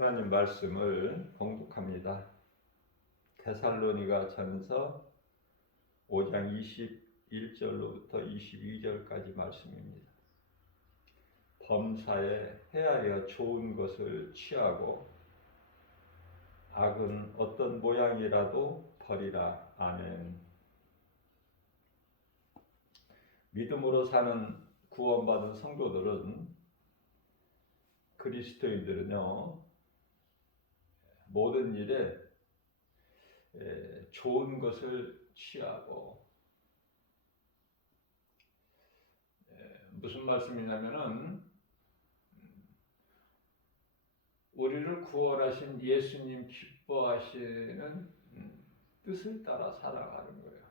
하나님 말씀을 봉독합니다. 데살로니가 전서 5장 21절로부터 22절까지 말씀입니다. 범사에 헤아려 좋은 것을 취하고 악은 어떤 모양이라도 버리라. 아멘. 믿음으로 사는 구원받은 성도들은, 그리스도인들은요, 모든 일에 좋은 것을 취하고, 무슨 말씀이냐면은 우리를 구원하신 예수님 기뻐하시는 뜻을 따라 살아가는 거예요.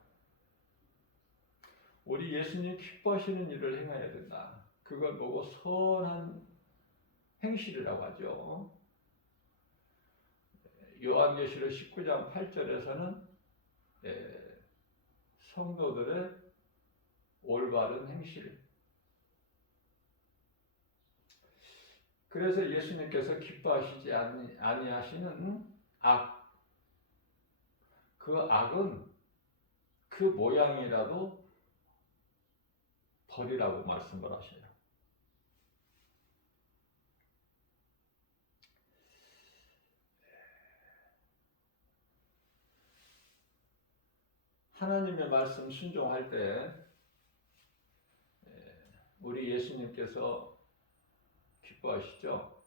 우리 예수님 기뻐하시는 일을 행해야 된다. 그걸 보고 선한 행실이라고 하죠. 요한계시록 19장 8절에서는 성도들의 올바른 행실. 그래서 예수님께서 기뻐하시지 아니하시는 악, 그 악은 그 모양이라도 버리라고 말씀을 하셔요. 하나님의 말씀 순종할 때 우리 예수님께서 기뻐하시죠?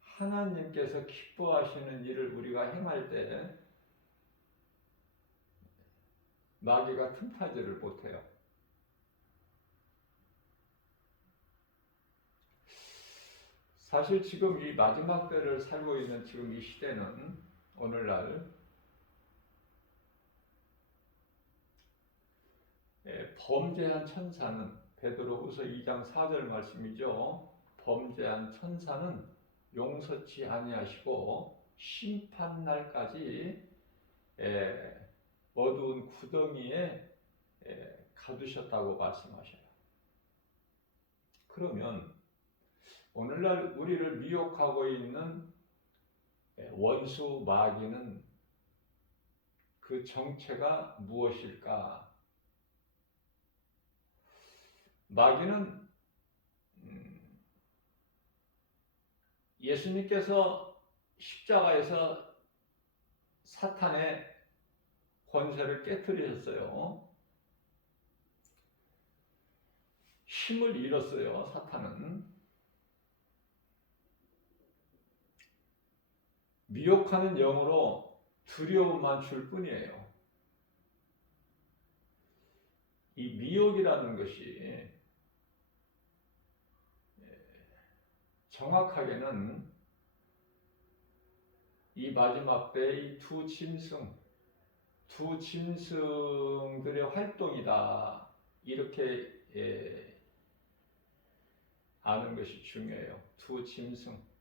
하나님께서 기뻐하시는 일을 우리가 행할 때 마귀가 틈타지를 못해요. 사실 지금 이 마지막 때를 살고 있는 지금 이 시대는, 오늘날 범죄한 천사는, 베드로후서 2장 4절 말씀이죠. 범죄한 천사는 용서치 아니하시고 심판날까지 어두운 구덩이에 가두셨다고 말씀하셔요. 그러면 오늘날 우리를 미혹하고 있는 원수 마귀는 그 정체가 무엇일까? 마귀는 예수님께서 십자가에서 사탄의 권세를 깨뜨리셨어요. 힘을 잃었어요, 사탄은. 미혹하는 영으로 두려움만 줄 뿐이에요. 이 미혹이라는 것이 정확하게는 이 마지막 때의 두 짐승들의 활동이다. 이렇게 아는 것이 중요해요. 두 짐승.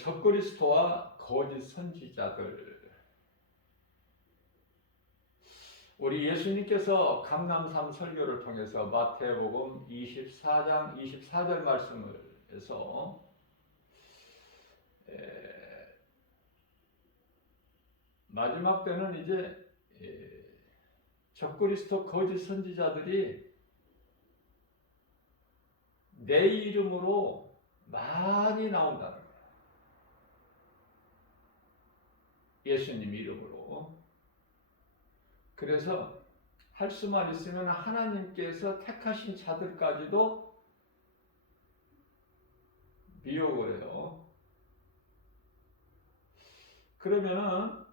적그리스도와 거짓 선지자들. 우리 예수님께서 감람산 설교를 통해서 마태복음 24장 24절 말씀을 해서 마지막 때는 이제 적그리스도 거짓 선지자들이 내 이름으로 많이 나온다는 거예요. 예수님 이름으로. 그래서 할 수만 있으면 하나님께서 택하신 자들까지도 미혹을 해요. 그러면은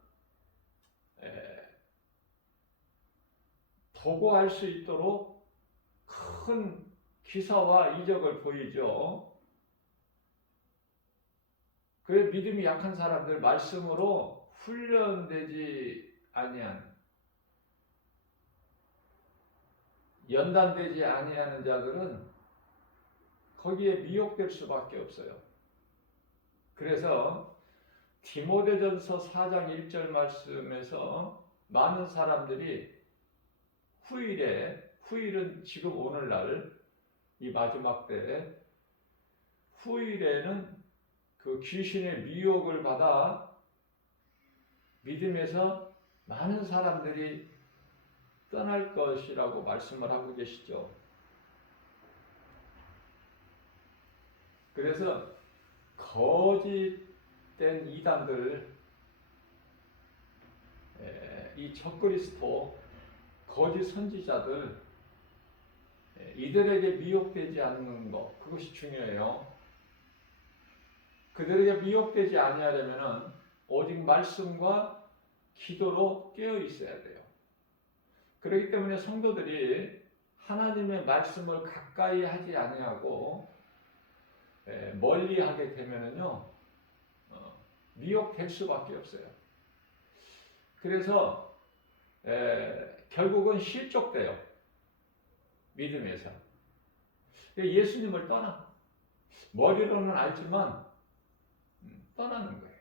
보고할 수 있도록 큰 기사와 이적을 보이죠. 그래 믿음이 약한 사람들, 말씀으로 훈련되지 아니한, 연단되지 아니하는 자들은 거기에 미혹될 수밖에 없어요. 그래서 디모데전서 4장 1절 말씀에서 많은 사람들이 후일은 지금 오늘날 이 마지막 때 후일에는 그 귀신의 미혹을 받아 믿음에서 많은 사람들이 떠날 것이라고 말씀을 하고 계시죠. 그래서 거짓된 이단들, 이 적그리스도, 거짓 선지자들, 이들에게 미혹되지 않는 것, 그것이 중요해요. 그들에게 미혹되지 아니하려면 오직 말씀과 기도로 깨어 있어야 돼요. 그렇기 때문에 성도들이 하나님의 말씀을 가까이 하지 아니하고 멀리 하게 되면은요, 미혹될 수밖에 없어요. 그래서 결국은 실족돼요. 믿음에서. 예수님을 떠나. 머리로는 알지만 떠나는 거예요.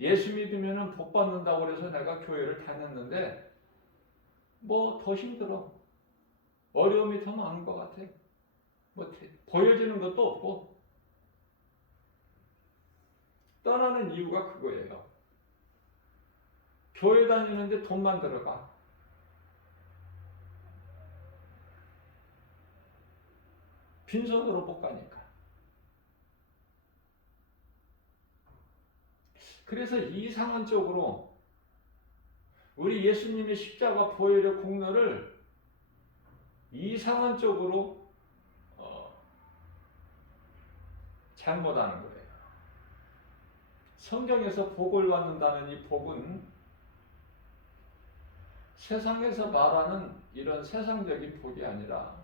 예수 믿으면 복 받는다고 해서 내가 교회를 다녔는데 뭐 더 힘들어. 어려움이 더 많은 것 같아. 뭐 보여지는 것도 없고. 떠나는 이유가 그거예요. 교회 다니는데 돈만 들어가. 빈손으로 못 가니까. 그래서 이상한 쪽으로 우리 예수님의 십자가 보혈의 공로를 이상한 쪽으로 잘못하는 거예요. 성경에서 복을 받는다는 이 복은 세상에서 말하는 이런 세상적인 복이 아니라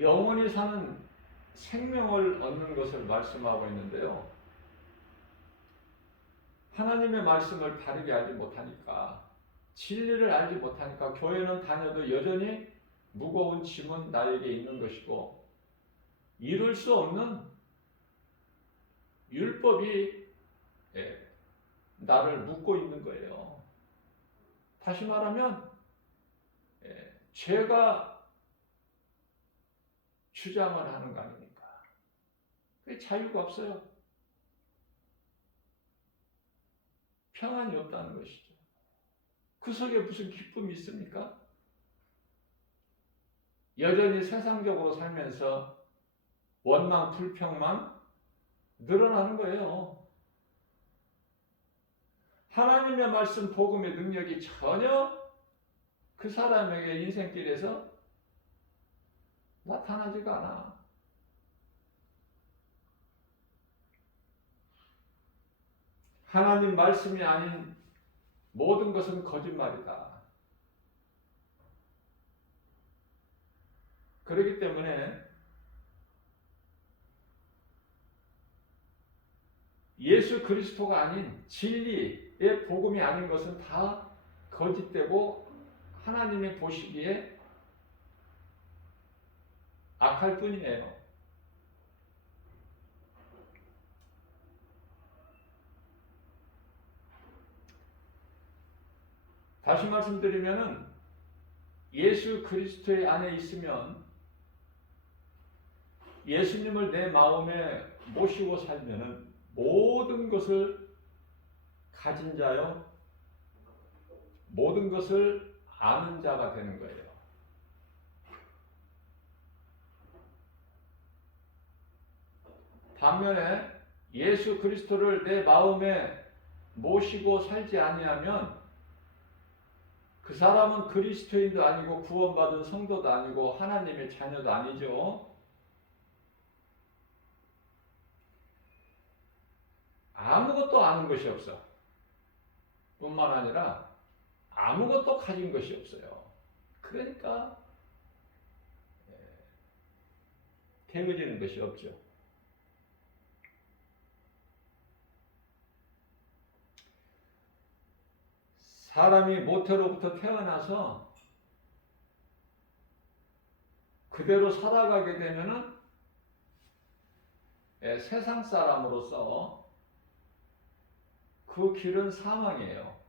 영원히 사는 생명을 얻는 것을 말씀하고 있는데요. 하나님의 말씀을 바르게 알지 못하니까, 진리를 알지 못하니까 교회는 다녀도 여전히 무거운 짐은 나에게 있는 것이고 이룰 수 없는 율법이 나를 묶고 있는 거예요. 다시 말하면 죄가 주장을 하는 거 아닙니까? 자유가 없어요. 평안이 없다는 것이죠. 그 속에 무슨 기쁨이 있습니까? 여전히 세상적으로 살면서 원망, 불평만 늘어나는 거예요. 하나님의 말씀, 복음의 능력이 전혀 그 사람에게 인생길에서 나타나지가 않아. 하나님 말씀이 아닌 모든 것은 거짓말이다. 그렇기 때문에 예수 그리스도가 아닌 진리의 복음이 아닌 것은 다 거짓되고 하나님의 보시기에 악할 뿐이에요. 다시 말씀드리면은 예수 그리스도의 안에 있으면 예수님을 내 마음에 모시고 살면은 모든 것을 가진 자요, 모든 것을 아는 자가 되는 거예요. 반면에 예수 그리스도를 내 마음에 모시고 살지 아니하면 그 사람은 그리스도인도 아니고 구원받은 성도도 아니고 하나님의 자녀도 아니죠. 아무것도 아는 것이 없어. 뿐만 아니라 아무것도 가진 것이 없어요. 그러니까 되어지는 것이 없죠. 사람이 모태로부터 태어나서 그대로 살아가게 되면은 세상 사람으로서 그 길은 사망이에요.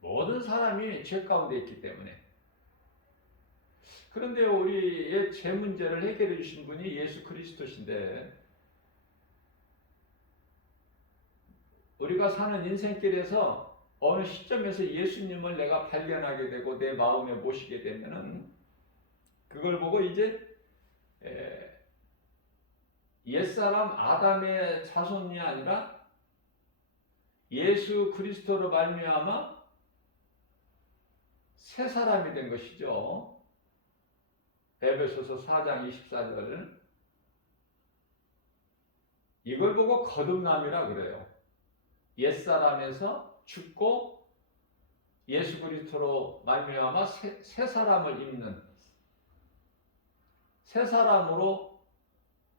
모든 사람이 죄 가운데 있기 때문에. 그런데 우리의 죄 문제를 해결해 주신 분이 예수 그리스도신데, 우리가 사는 인생길에서 어느 시점에서 예수님을 내가 발견하게 되고 내 마음에 모시게 되면은, 그걸 보고 이제 옛사람 아담의 자손이 아니라 예수 그리스도로 말미암아 새 사람이 된 것이죠. 에베소서 4장 24절. 이걸 보고 거듭남이라 그래요. 옛사람에서 죽고 예수 그리스도로 말미암아 새 사람을 입는, 새 사람으로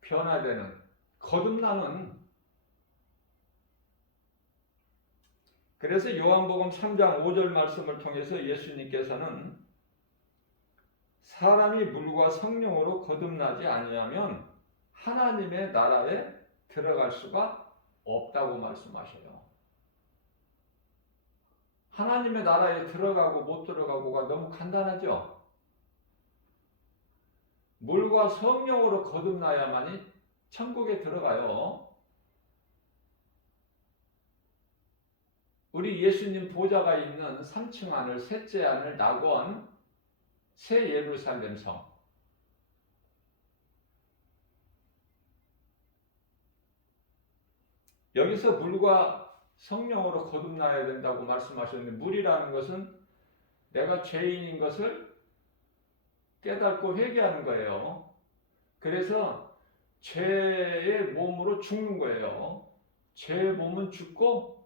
변화되는 거듭남은, 그래서 요한복음 3장 5절 말씀을 통해서 예수님께서는 사람이 물과 성령으로 거듭나지 아니하면 하나님의 나라에 들어갈 수가 없다고 말씀하셔요. 하나님의 나라에 들어가고 못 들어가고가 너무 간단하죠. 물과 성령으로 거듭나야만이 천국에 들어가요. 우리 예수님 보좌가 있는 3층 하늘, 셋째 하늘, 낙원, 새 예루살렘 성. 여기서 물과 성령으로 거듭나야 된다고 말씀하셨는데, 물이라는 것은 내가 죄인인 것을 깨닫고 회개하는 거예요. 그래서 죄의 몸으로 죽는 거예요. 죄의 몸은 죽고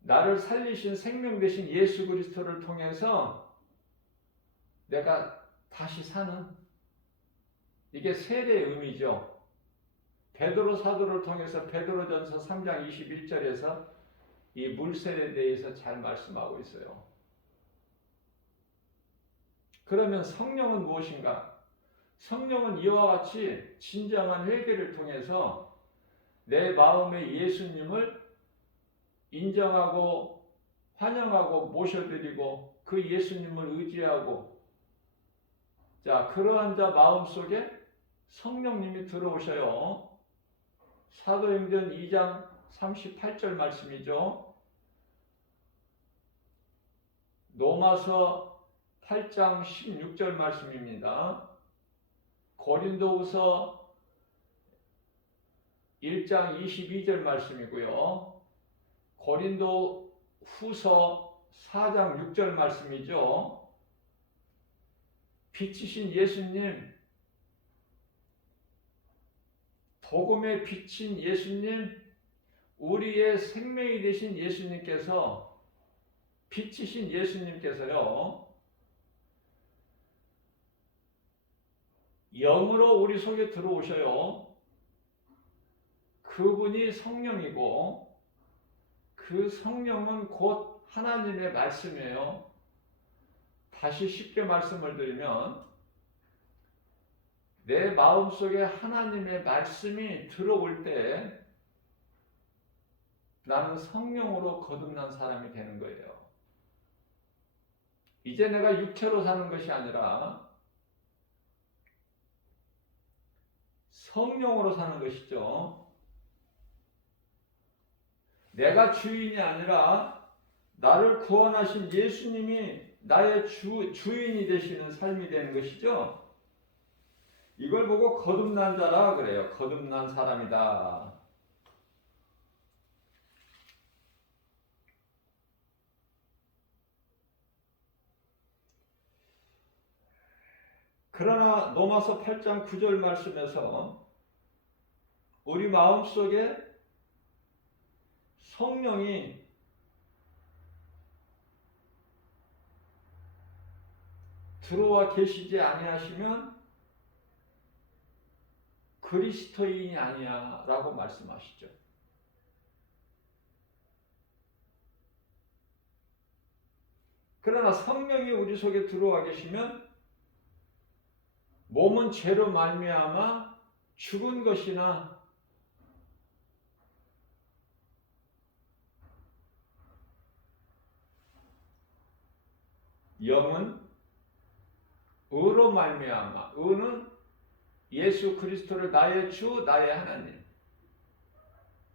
나를 살리신 생명 되신 예수 그리스도를 통해서 내가 다시 사는, 이게 세례의 의미죠. 베드로 사도를 통해서 베드로전서 3장 21절에서 이 물세례에 대해서 잘 말씀하고 있어요. 그러면 성령은 무엇인가? 성령은 이와 같이 진정한 회개를 통해서 내 마음에 예수님을 인정하고 환영하고 모셔드리고 그 예수님을 의지하고, 자, 그러한 자 마음속에 성령님이 들어오셔요. 사도행전 2장 38절 말씀이죠. 로마서 8장 16절 말씀입니다. 고린도후서 1장 22절 말씀이고요. 고린도후서 4장 6절 말씀이죠. 빛이신 예수님, 복음의 빛인 예수님, 우리의 생명이 되신 예수님께서, 빛이신 예수님께서요, 영으로 우리 속에 들어오셔요. 그분이 성령이고 그 성령은 곧 하나님의 말씀이에요. 다시 쉽게 말씀을 드리면, 내 마음속에 하나님의 말씀이 들어올 때 나는 성령으로 거듭난 사람이 되는 거예요. 이제 내가 육체로 사는 것이 아니라 성령으로 사는 것이죠. 내가 주인이 아니라 나를 구원하신 예수님이 나의 주인이 되시는 삶이 되는 것이죠. 이걸 보고 거듭난 자라 그래요. 거듭난 사람이다. 그러나 로마서 8장 9절 말씀에서 우리 마음속에 성령이 들어와 계시지 아니하시면 그리스도인이 아니야 라고 말씀하시죠. 그러나 성령이 우리 속에 들어와 계시면 몸은 죄로 말미암아 죽은 것이나 영은 의로 말미암아. 의는 예수 그리스도를 나의 주, 나의 하나님.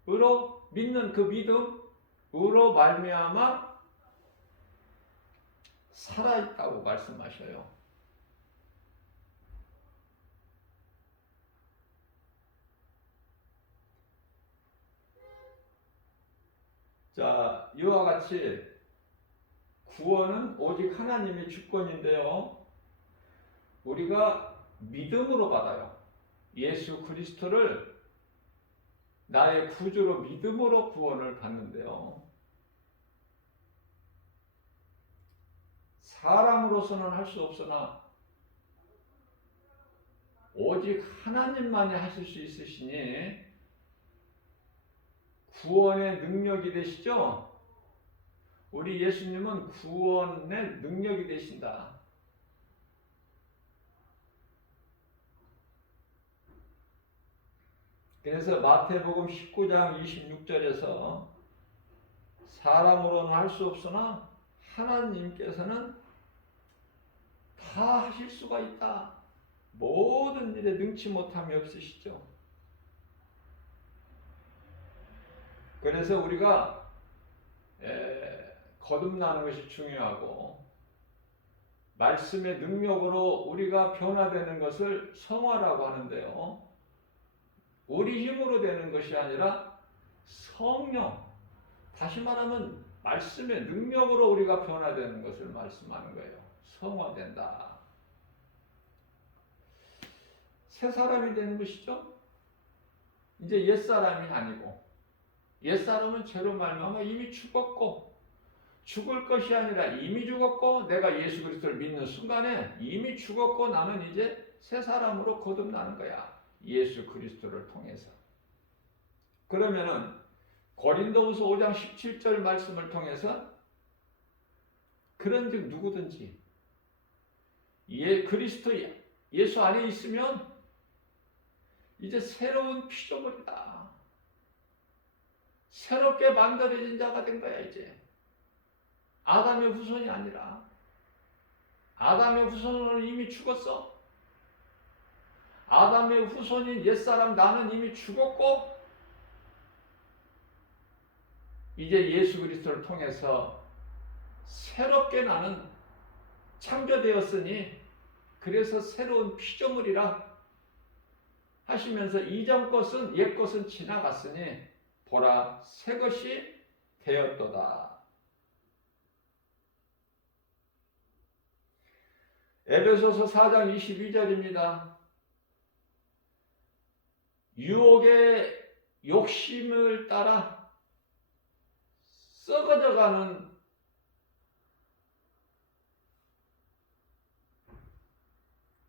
의로 믿는 그 믿음, 의로 말미암아 살아있다고 말씀하셔요. 자, 이와 같이 구원은 오직 하나님의 주권인데요. 우리가 믿음으로 받아요. 예수 그리스도를 나의 구주로 믿음으로 구원을 받는데요. 사람으로서는 할 수 없으나 오직 하나님만이 하실 수 있으시니 구원의 능력이 되시죠? 우리 예수님은 구원의 능력이 되신다. 그래서 마태복음 19장 26절에서 사람으로는 할 수 없으나 하나님께서는 다 하실 수가 있다. 모든 일에 능치 못함이 없으시죠. 그래서 우리가 거듭나는 것이 중요하고 말씀의 능력으로 우리가 변화되는 것을 성화라고 하는데요. 우리 힘으로 되는 것이 아니라 성령, 다시 말하면 말씀의 능력으로 우리가 변화되는 것을 말씀하는 거예요. 성화된다. 새 사람이 되는 것이죠. 이제 옛사람이 아니고 옛사람은 죄로 말미암아 이미 죽었고 죽을 것이 아니라 이미 죽었고 내가 예수 그리스도를 믿는 순간에 이미 죽었고 나는 이제 새 사람으로 거듭나는 거야. 예수 그리스도를 통해서. 그러면은 고린도후서 5장 17절 말씀을 통해서 그런즉 누구든지 그리스도 예수 안에 있으면 이제 새로운 피조물이다. 새롭게 만들어진 자가 된 거야 이제. 아담의 후손이 아니라 아담의 후손은 이미 죽었어. 아담의 후손인 옛사람 나는 이미 죽었고 이제 예수 그리스도를 통해서 새롭게 나는 창조되었으니 그래서 새로운 피조물이라 하시면서 이전 것은 옛 것은 지나갔으니 보라 새 것이 되었도다. 에베소서 4장 22절입니다. 유혹의 욕심을 따라 썩어져가는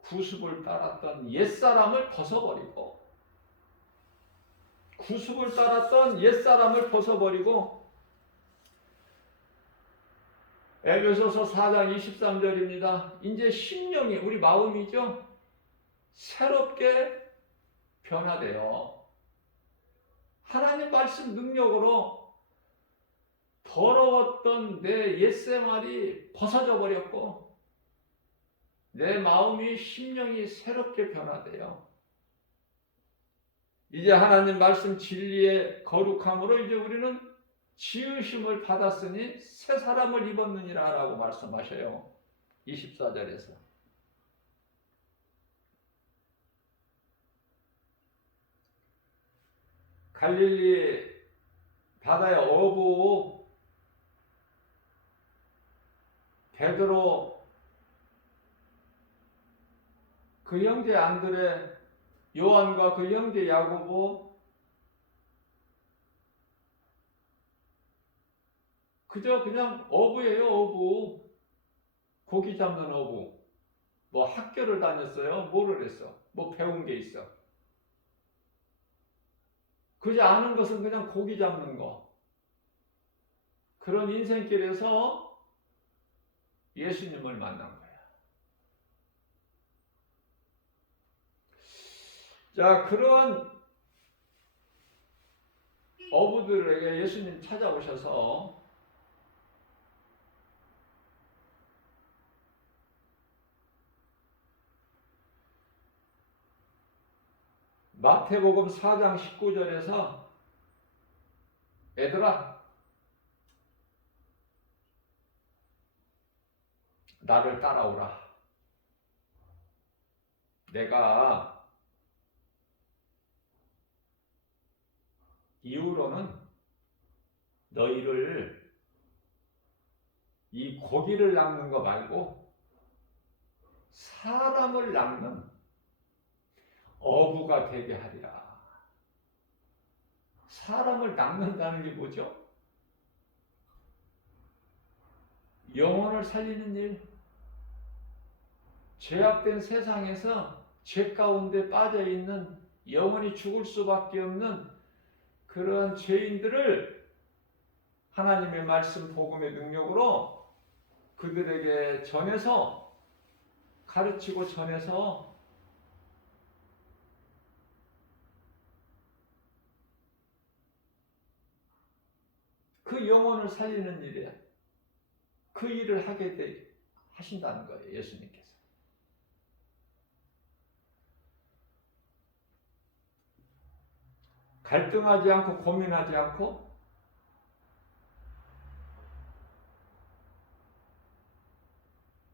구습을 따랐던 옛사람을 벗어버리고 구습을 따랐던 옛사람을 벗어버리고 에베소서 4장 23절입니다. 이제 심령이 우리 마음이죠. 새롭게 변화되어 하나님 말씀 능력으로 더러웠던 내 옛생활이 벗어져 버렸고 내 마음이 심령이 새롭게 변화돼요. 이제 하나님 말씀 진리의 거룩함으로 이제 우리는 지으심을 받았으니 새 사람을 입었느니라 라고 말씀하셔요. 24절에서. 갈릴리 바다의 어부 베드로 그 형제 안드레 요한과 그 형제 야고보 그저 그냥 어부예요. 어부. 고기 잡는 어부. 뭐 학교를 다녔어요? 뭐를 했어? 뭐 배운 게 있어? 그저 아는 것은 그냥 고기 잡는 거. 그런 인생길에서 예수님을 만난 거야. 자, 그러한 어부들에게 예수님 찾아오셔서 마태복음 4장 19절에서 얘들아 나를 따라오라. 내가 이후로는 너희를 이 고기를 낚는 거 말고 사람을 낚는 어부가 되게 하리라. 사람을 낚는다는 게 뭐죠? 영혼을 살리는 일. 죄악된 세상에서 죄 가운데 빠져있는 영원히 죽을 수밖에 없는 그런 죄인들을 하나님의 말씀 복음의 능력으로 그들에게 전해서 가르치고 전해서 그 영혼을 살리는 일에 그 일을 하신다는 거예요. 예수님께서. 갈등하지 않고 고민하지 않고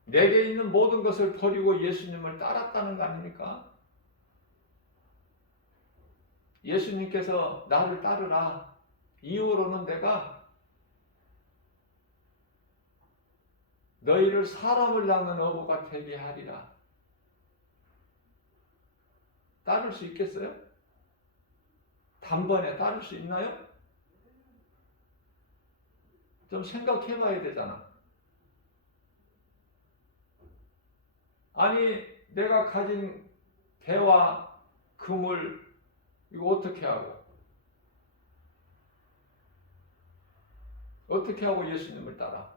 내게 있는 모든 것을 버리고 예수님을 따랐다는 거 아닙니까? 예수님께서 나를 따르라. 이후로는 내가 너희를 사람을 낚는 어부가 되게 하리라. 따를 수 있겠어요? 단번에 따를 수 있나요? 좀 생각해 봐야 되잖아. 아니, 내가 가진 배와 그물, 이거 어떻게 하고? 어떻게 하고 예수님을 따라?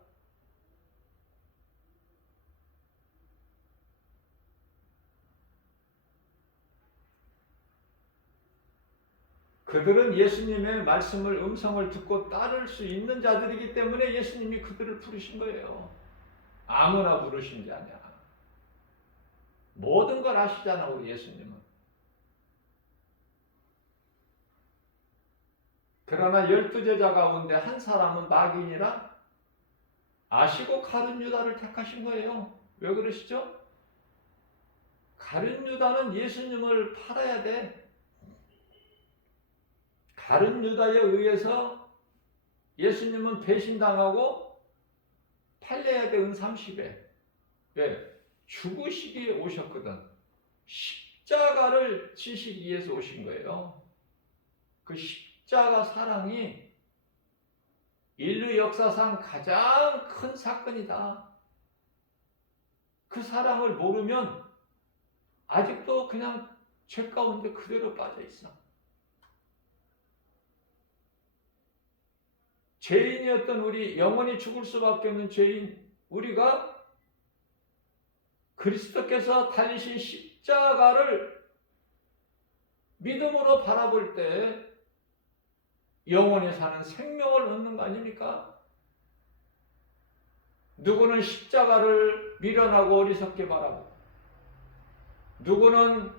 그들은 예수님의 말씀을 음성을 듣고 따를 수 있는 자들이기 때문에 예수님이 그들을 부르신 거예요. 아무나 부르신 게 아니야. 모든 걸 아시잖아, 우리 예수님은. 그러나 12제자 가운데 한 사람은 마귀니라 아시고 가룟 유다를 택하신 거예요. 왜 그러시죠? 가룟 유다는 예수님을 팔아야 돼. 가룟 유다에 의해서 예수님은 배신당하고 팔려야 돼. 은 30에. 왜? 죽으시기에 오셨거든. 십자가를 지시기 위해서 오신 거예요. 그 십자가 사랑이 인류 역사상 가장 큰 사건이다. 그 사랑을 모르면 아직도 그냥 죄 가운데 그대로 빠져 있어. 죄인이었던 우리, 영원히 죽을 수밖에 없는 죄인 우리가 그리스도께서 달리신 십자가를 믿음으로 바라볼 때 영원히 사는 생명을 얻는 거 아닙니까? 누구는 십자가를 미련하고 어리석게 바라보고, 누구는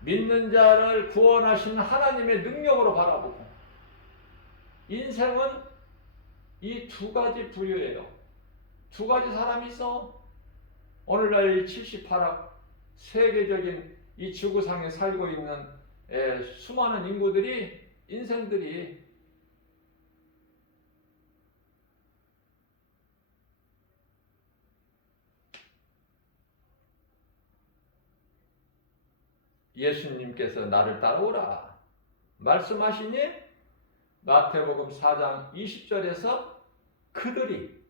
믿는 자를 구원하신 하나님의 능력으로 바라보고, 인생은 이 두 가지 부류예요. 두 가지 사람이 있어. 오늘날 78억 세계적인 이 지구상에 살고 있는 수많은 인구들이, 인생들이 예수님께서 나를 따라오라 말씀하시니 마태복음 4장 20절에서 그들이,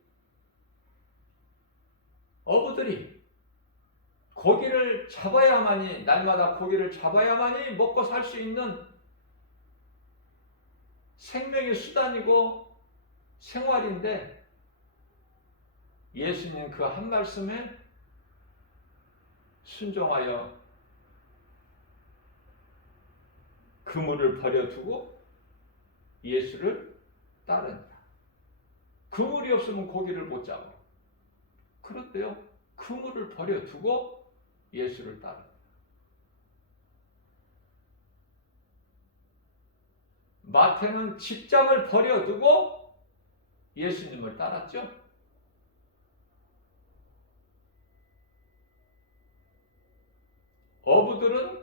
어부들이 고기를 잡아야만이, 날마다 고기를 잡아야만이 먹고 살 수 있는 생명의 수단이고 생활인데, 예수님 그 한 말씀에 순종하여 그물을 버려두고 예수를 따른다. 그물이 없으면 고기를 못 잡아. 그런데요, 그물을 버려두고 예수를 따른다. 마태는 직장을 버려두고 예수님을 따랐죠. 어부들은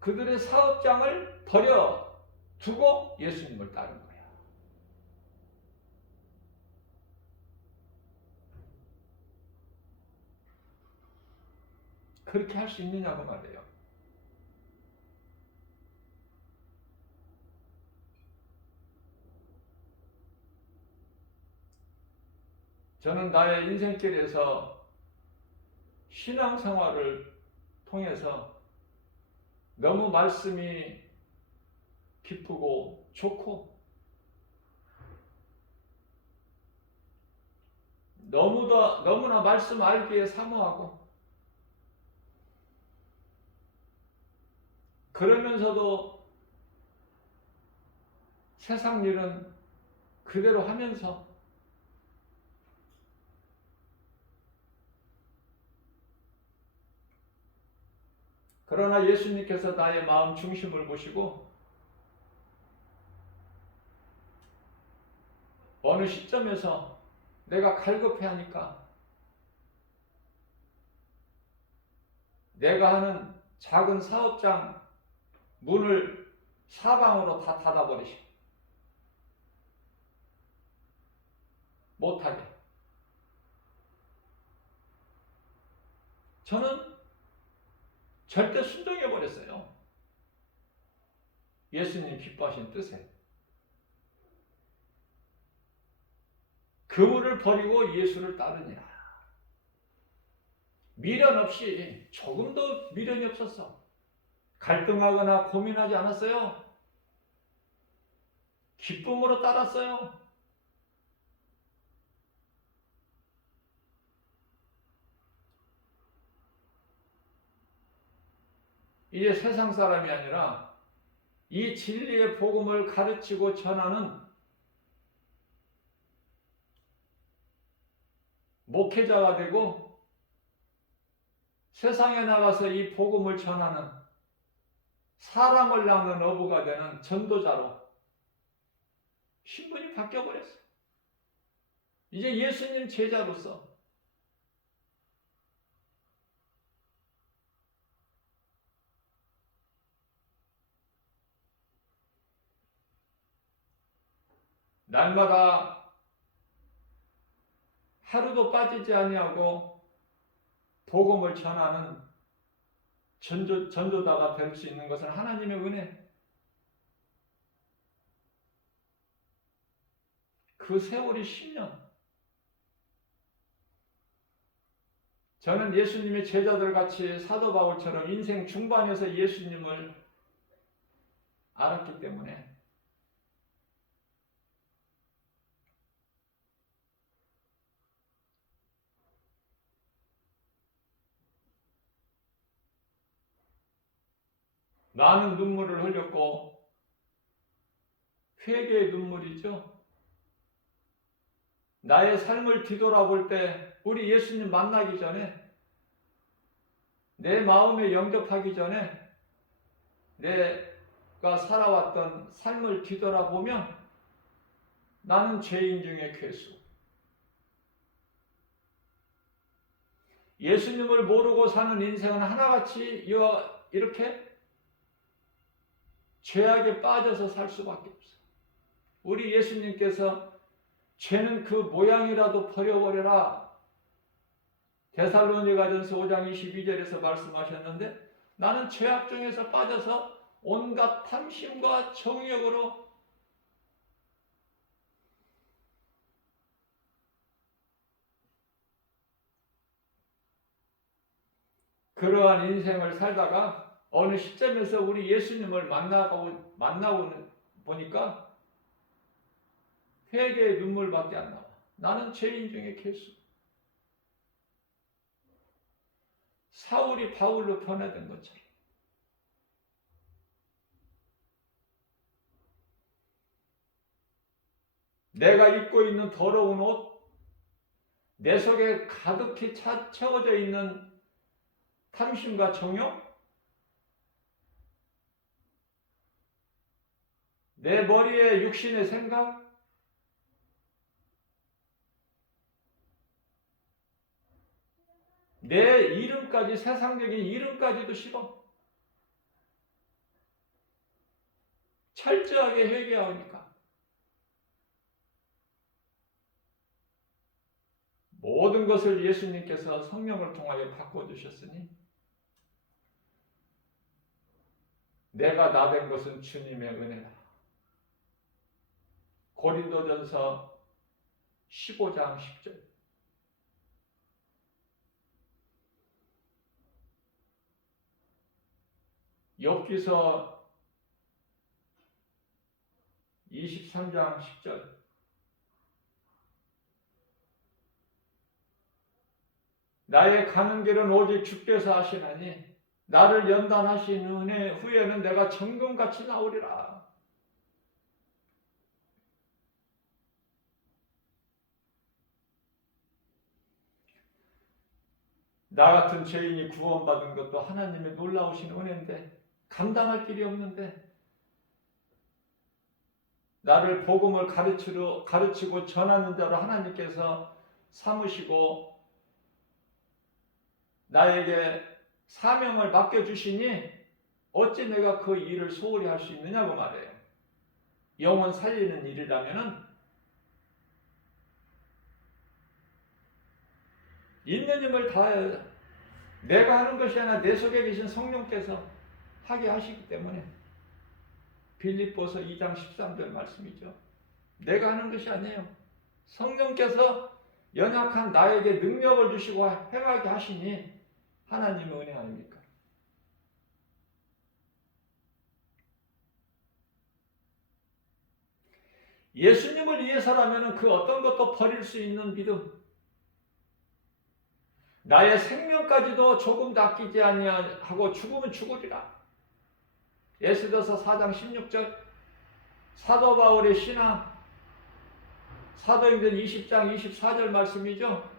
그들의 사업장을 버려두고 예수님을 따른 거예요. 그렇게 할 수 있느냐고 말이에요. 저는 나의 인생길에서 신앙생활을 통해서 너무 말씀이 기쁘고 좋고 너무나 말씀 알기에 사모하고 그러면서도 세상 일은 그대로 하면서 그러나 예수님께서 나의 마음 중심을 보시고 어느 시점에서 내가 갈급해하니까 내가 하는 작은 사업장 문을 사방으로 다 닫아버리시고 못하게. 저는 절대 순종해버렸어요. 예수님 기뻐하신 뜻에. 그물을 버리고 예수를 따르니라. 미련 없이 조금도 미련이 없었어. 갈등하거나 고민하지 않았어요. 기쁨으로 따랐어요. 이제 세상 사람이 아니라 이 진리의 복음을 가르치고 전하는 목회자가 되고 세상에 나가서 이 복음을 전하는 사람을 낳는 어부가 되는 전도자로 신분이 바뀌어버렸어요. 이제 예수님 제자로서 날마다 하루도 빠지지 아니하고 복음을 전하는 전도자가 될 수 있는 것은 하나님의 은혜. 그 세월이 10년. 저는 예수님의 제자들 같이 사도 바울처럼 인생 중반에서 예수님을 알았기 때문에 많은 눈물을 흘렸고 회개의 눈물이죠. 나의 삶을 뒤돌아볼 때 우리 예수님 만나기 전에 내 마음에 영접하기 전에 내가 살아왔던 삶을 뒤돌아보면 나는 죄인 중에 괴수. 예수님을 모르고 사는 인생은 하나같이 이렇게 죄악에 빠져서 살 수밖에 없어. 우리 예수님께서 죄는 그 모양이라도 버려버려라. 데살로니가전서 5장 22절에서 말씀하셨는데 나는 죄악 중에서 빠져서 온갖 탐심과 정욕으로 그러한 인생을 살다가 어느 시점에서 우리 예수님을 만나고 보니까 회개의 눈물밖에 안 나와. 나는 죄인 중에 괴수. 사울이 바울로 변화된 것처럼. 내가 입고 있는 더러운 옷, 내 속에 가득히 채워져 있는 탐심과 정욕, 내 머리에 육신의 생각, 내 이름까지, 세상적인 이름까지도 싫어. 철저하게 회개하니까. 모든 것을 예수님께서 성령을 통하여 바꿔주셨으니 내가 나 된 것은 주님의 은혜다. 고린도전서 15장 10절. 욥기서 23장 10절. 나의 가는 길은 오직 주께서 하시나니 나를 연단하신 은혜 후에는 내가 정금같이 나오리라. 나 같은 죄인이 구원받은 것도 하나님의 놀라우신 은혜인데 감당할 길이 없는데 나를 복음을 가르치고 전하는 자로 하나님께서 삼으시고 나에게 사명을 맡겨주시니 어찌 내가 그 일을 소홀히 할 수 있느냐고 말해요. 영혼 살리는 일이라면은 있는 힘을 다해야 내가 하는 것이 아니라 내 속에 계신 성령께서 하게 하시기 때문에 빌립보서 2장 13절 말씀이죠. 내가 하는 것이 아니에요. 성령께서 연약한 나에게 능력을 주시고 행하게 하시니 하나님의 은혜 아닙니까? 예수님을 위해서라면 그 어떤 것도 버릴 수 있는 믿음, 나의 생명까지도 조금도 아끼지 아니하고 죽으면 죽으리라. 에스더서 4장 16절. 사도 바울의 신앙, 사도행전 20장 24절 말씀이죠.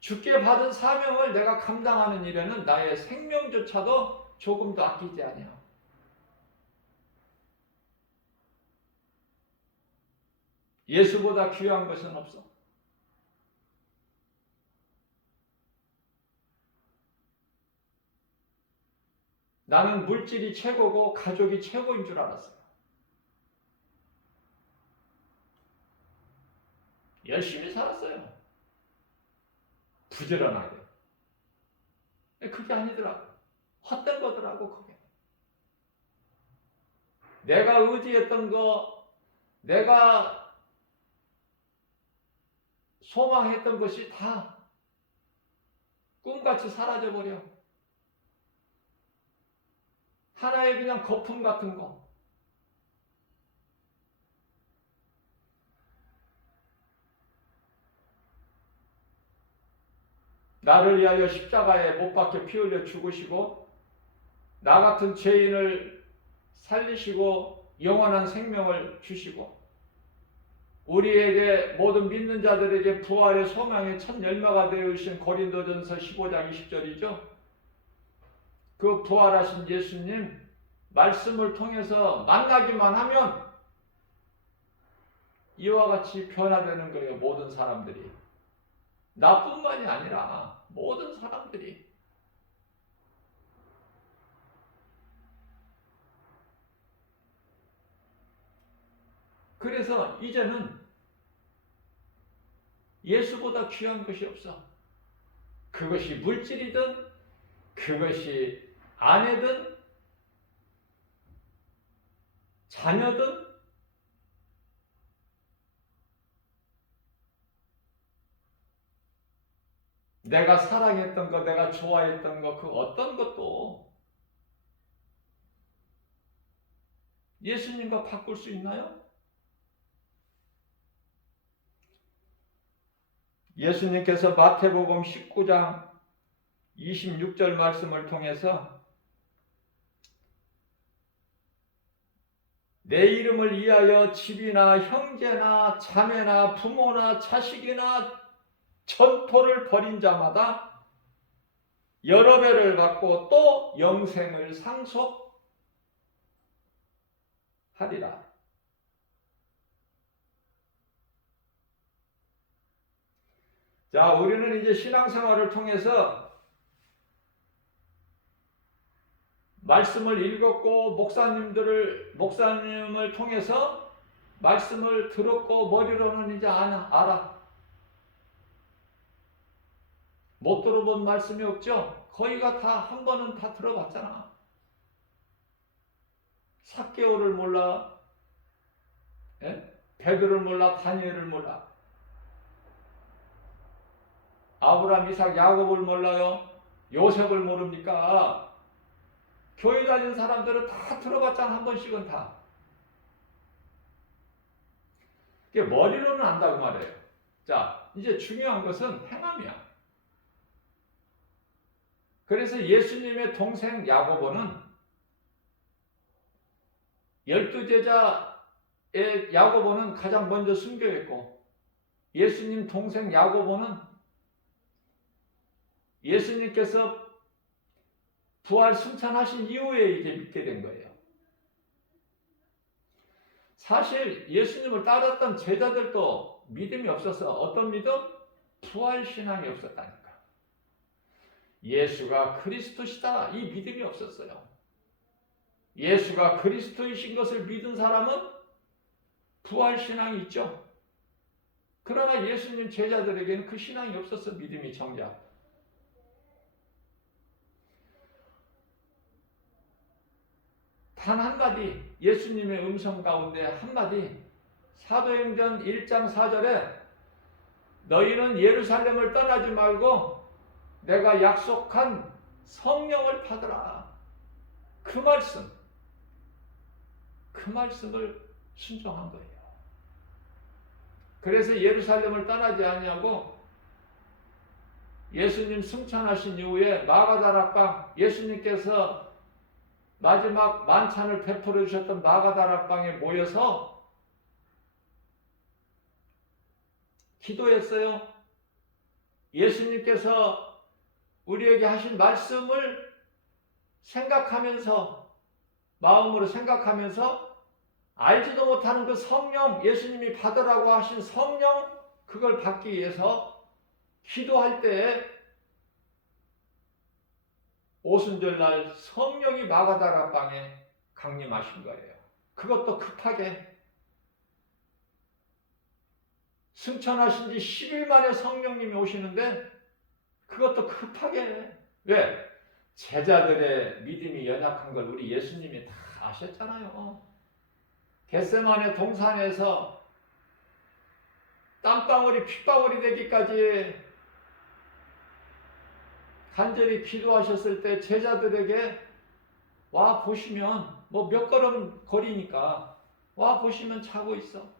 주께 받은 사명을 내가 감당하는 일에는 나의 생명조차도 조금도 아끼지 아니하고 예수보다 귀한 것은 없어. 나는 물질이 최고고 가족이 최고인 줄 알았어요. 열심히 살았어요. 부지런하게. 그게 아니더라고. 헛된 거더라고 그게. 내가 의지했던 거, 내가 소망했던 것이 다 꿈같이 사라져버려. 하나의 그냥 거품 같은 거. 나를 위하여 십자가에 못 박혀 피 흘려 죽으시고 나 같은 죄인을 살리시고 영원한 생명을 주시고 우리에게 모든 믿는 자들에게 부활의 소망의 첫 열매가 되어주신 고린도전서 15장 20절이죠. 그 부활하신 예수님 말씀을 통해서 만나기만 하면 이와 같이 변화되는 거예요. 모든 사람들이. 나뿐만이 아니라 모든 사람들이. 그래서 이제는 예수보다 귀한 것이 없어. 그것이 물질이든 그것이 아내든 자녀든 내가 사랑했던 것, 내가 좋아했던 것, 그 어떤 것도 예수님과 바꿀 수 있나요? 예수님께서 마태복음 19장 26절 말씀을 통해서 내 이름을 위하여 집이나 형제나 자매나 부모나 자식이나 전토를 벌인 자마다 여러 배를 받고 또 영생을 상속하리라 하리라. 자, 우리는 이제 신앙생활을 통해서 말씀을 읽었고 목사님을 통해서 말씀을 들었고 머리로는 이제 알아. 못 들어본 말씀이 없죠? 거의가 다 한 번은 다 들어봤잖아. 삭개오를 몰라, 베드로를 몰라, 다니엘을 몰라. 아브라함, 이삭, 야곱을 몰라요? 요셉을 모릅니까? 교회 다니는 사람들은 다 들어봤잖아, 한 번씩은 다. 그게 머리로는 안다고 말해요. 자, 이제 중요한 것은 행함이야. 그래서 예수님의 동생 야고보는 12제자의 야고보는 가장 먼저 순교했고, 예수님 동생 야고보는 예수님께서 부활 승천하신 이후에 이제 믿게 된 거예요. 사실 예수님을 따랐던 제자들도 믿음이 없어서 어떤 믿음? 부활 신앙이 없었다니까. 예수가 그리스도시다 이 믿음이 없었어요. 예수가 그리스도이신 것을 믿은 사람은 부활 신앙이 있죠. 그러나 예수님 제자들에게는 그 신앙이 없었어. 믿음이 정작. 단 한마디 예수님의 음성 가운데 한마디 사도행전 1장 4절에 너희는 예루살렘을 떠나지 말고 내가 약속한 성령을 받으라. 그 말씀을 순종한 거예요. 그래서 예루살렘을 떠나지 아니하고 예수님 승천하신 이후에 마가다락방, 예수님께서 마지막 만찬을 베풀어 주셨던 마가다락방에 모여서 기도했어요. 예수님께서 우리에게 하신 말씀을 생각하면서, 마음으로 생각하면서 알지도 못하는 그 성령, 예수님이 받으라고 하신 성령, 그걸 받기 위해서 기도할 때에 오순절날 성령이 마가다락방에 강림하신 거예요. 그것도 급하게. 승천하신 지 10일 만에 성령님이 오시는데 그것도 급하게. 왜? 제자들의 믿음이 연약한 걸 우리 예수님이 다 아셨잖아요. 겟세마네 동산에서 땀방울이 핏방울이 되기까지 간절히 기도하셨을 때 제자들에게 와 보시면 뭐 몇 걸음 거리니까 와 보시면 자고 있어.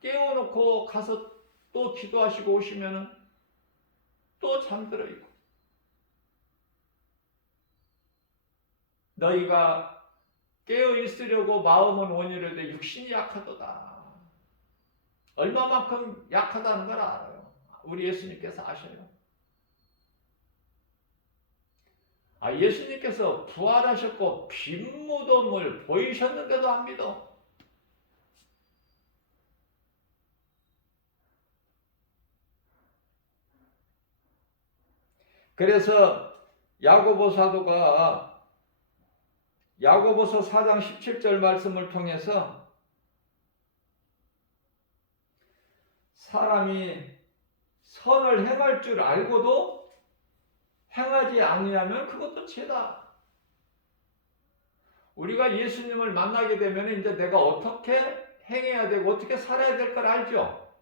깨워놓고 가서 또 기도하시고 오시면은 또 잠들어 있고. 너희가 깨어 있으려고 마음은 온유로되 육신이 약하도다. 얼마만큼 약하다는 걸 알아요. 우리 예수님께서 아셔요. 예수님께서 부활하셨고 빈 무덤을 보이셨는데도 안 믿어. 그래서 야고보 사도가 야고보서 4장 17절 말씀을 통해서 사람이 선을 행할 줄 알고도 행하지 아니하면 그것도 죄다. 우리가 예수님을 만나게 되면 이제 내가 어떻게 행해야 되고 어떻게 살아야 될 걸 알죠.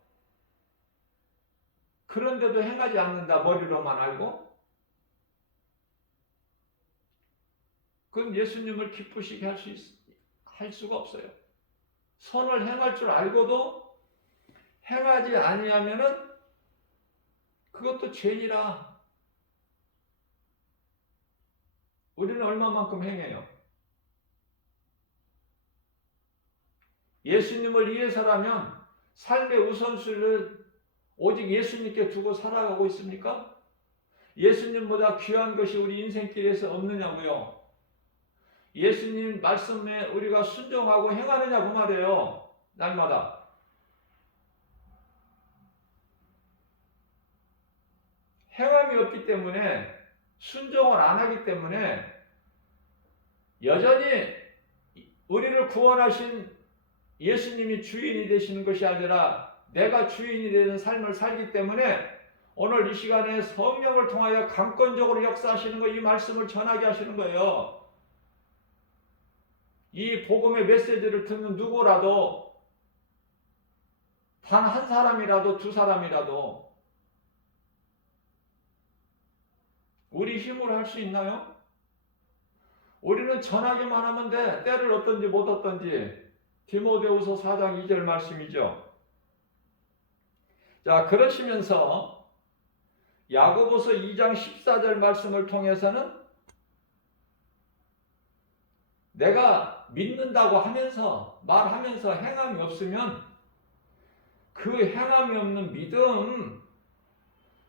그런데도 행하지 않는다. 머리로만 알고. 그건 예수님을 기쁘시게 할 수가 없어요. 선을 행할 줄 알고도 행하지 아니하면은 그것도 죄니라. 우리는 얼마만큼 행해요? 예수님을 위해서라면 삶의 우선순위를 오직 예수님께 두고 살아가고 있습니까? 예수님보다 귀한 것이 우리 인생길에서 없느냐고요. 예수님 말씀에 우리가 순종하고 행하느냐 그 말이에요. 날마다. 행함이 없기 때문에, 순종을 안 하기 때문에 여전히 우리를 구원하신 예수님이 주인이 되시는 것이 아니라 내가 주인이 되는 삶을 살기 때문에 오늘 이 시간에 성령을 통하여 강권적으로 역사하시는 거, 이 말씀을 전하게 하시는 거예요. 이 복음의 메시지를 듣는 누구라도, 단 한 사람이라도 두 사람이라도 우리 힘으로 할 수 있나요? 우리는 전하기만 하면 돼. 때를 얻든지 못 얻든지. 디모데후서 4장 2절 말씀이죠. 자, 그러시면서 야고보서 2장 14절 말씀을 통해서는 내가 믿는다고 하면서, 말하면서 행함이 없으면 그 행함이 없는 믿음,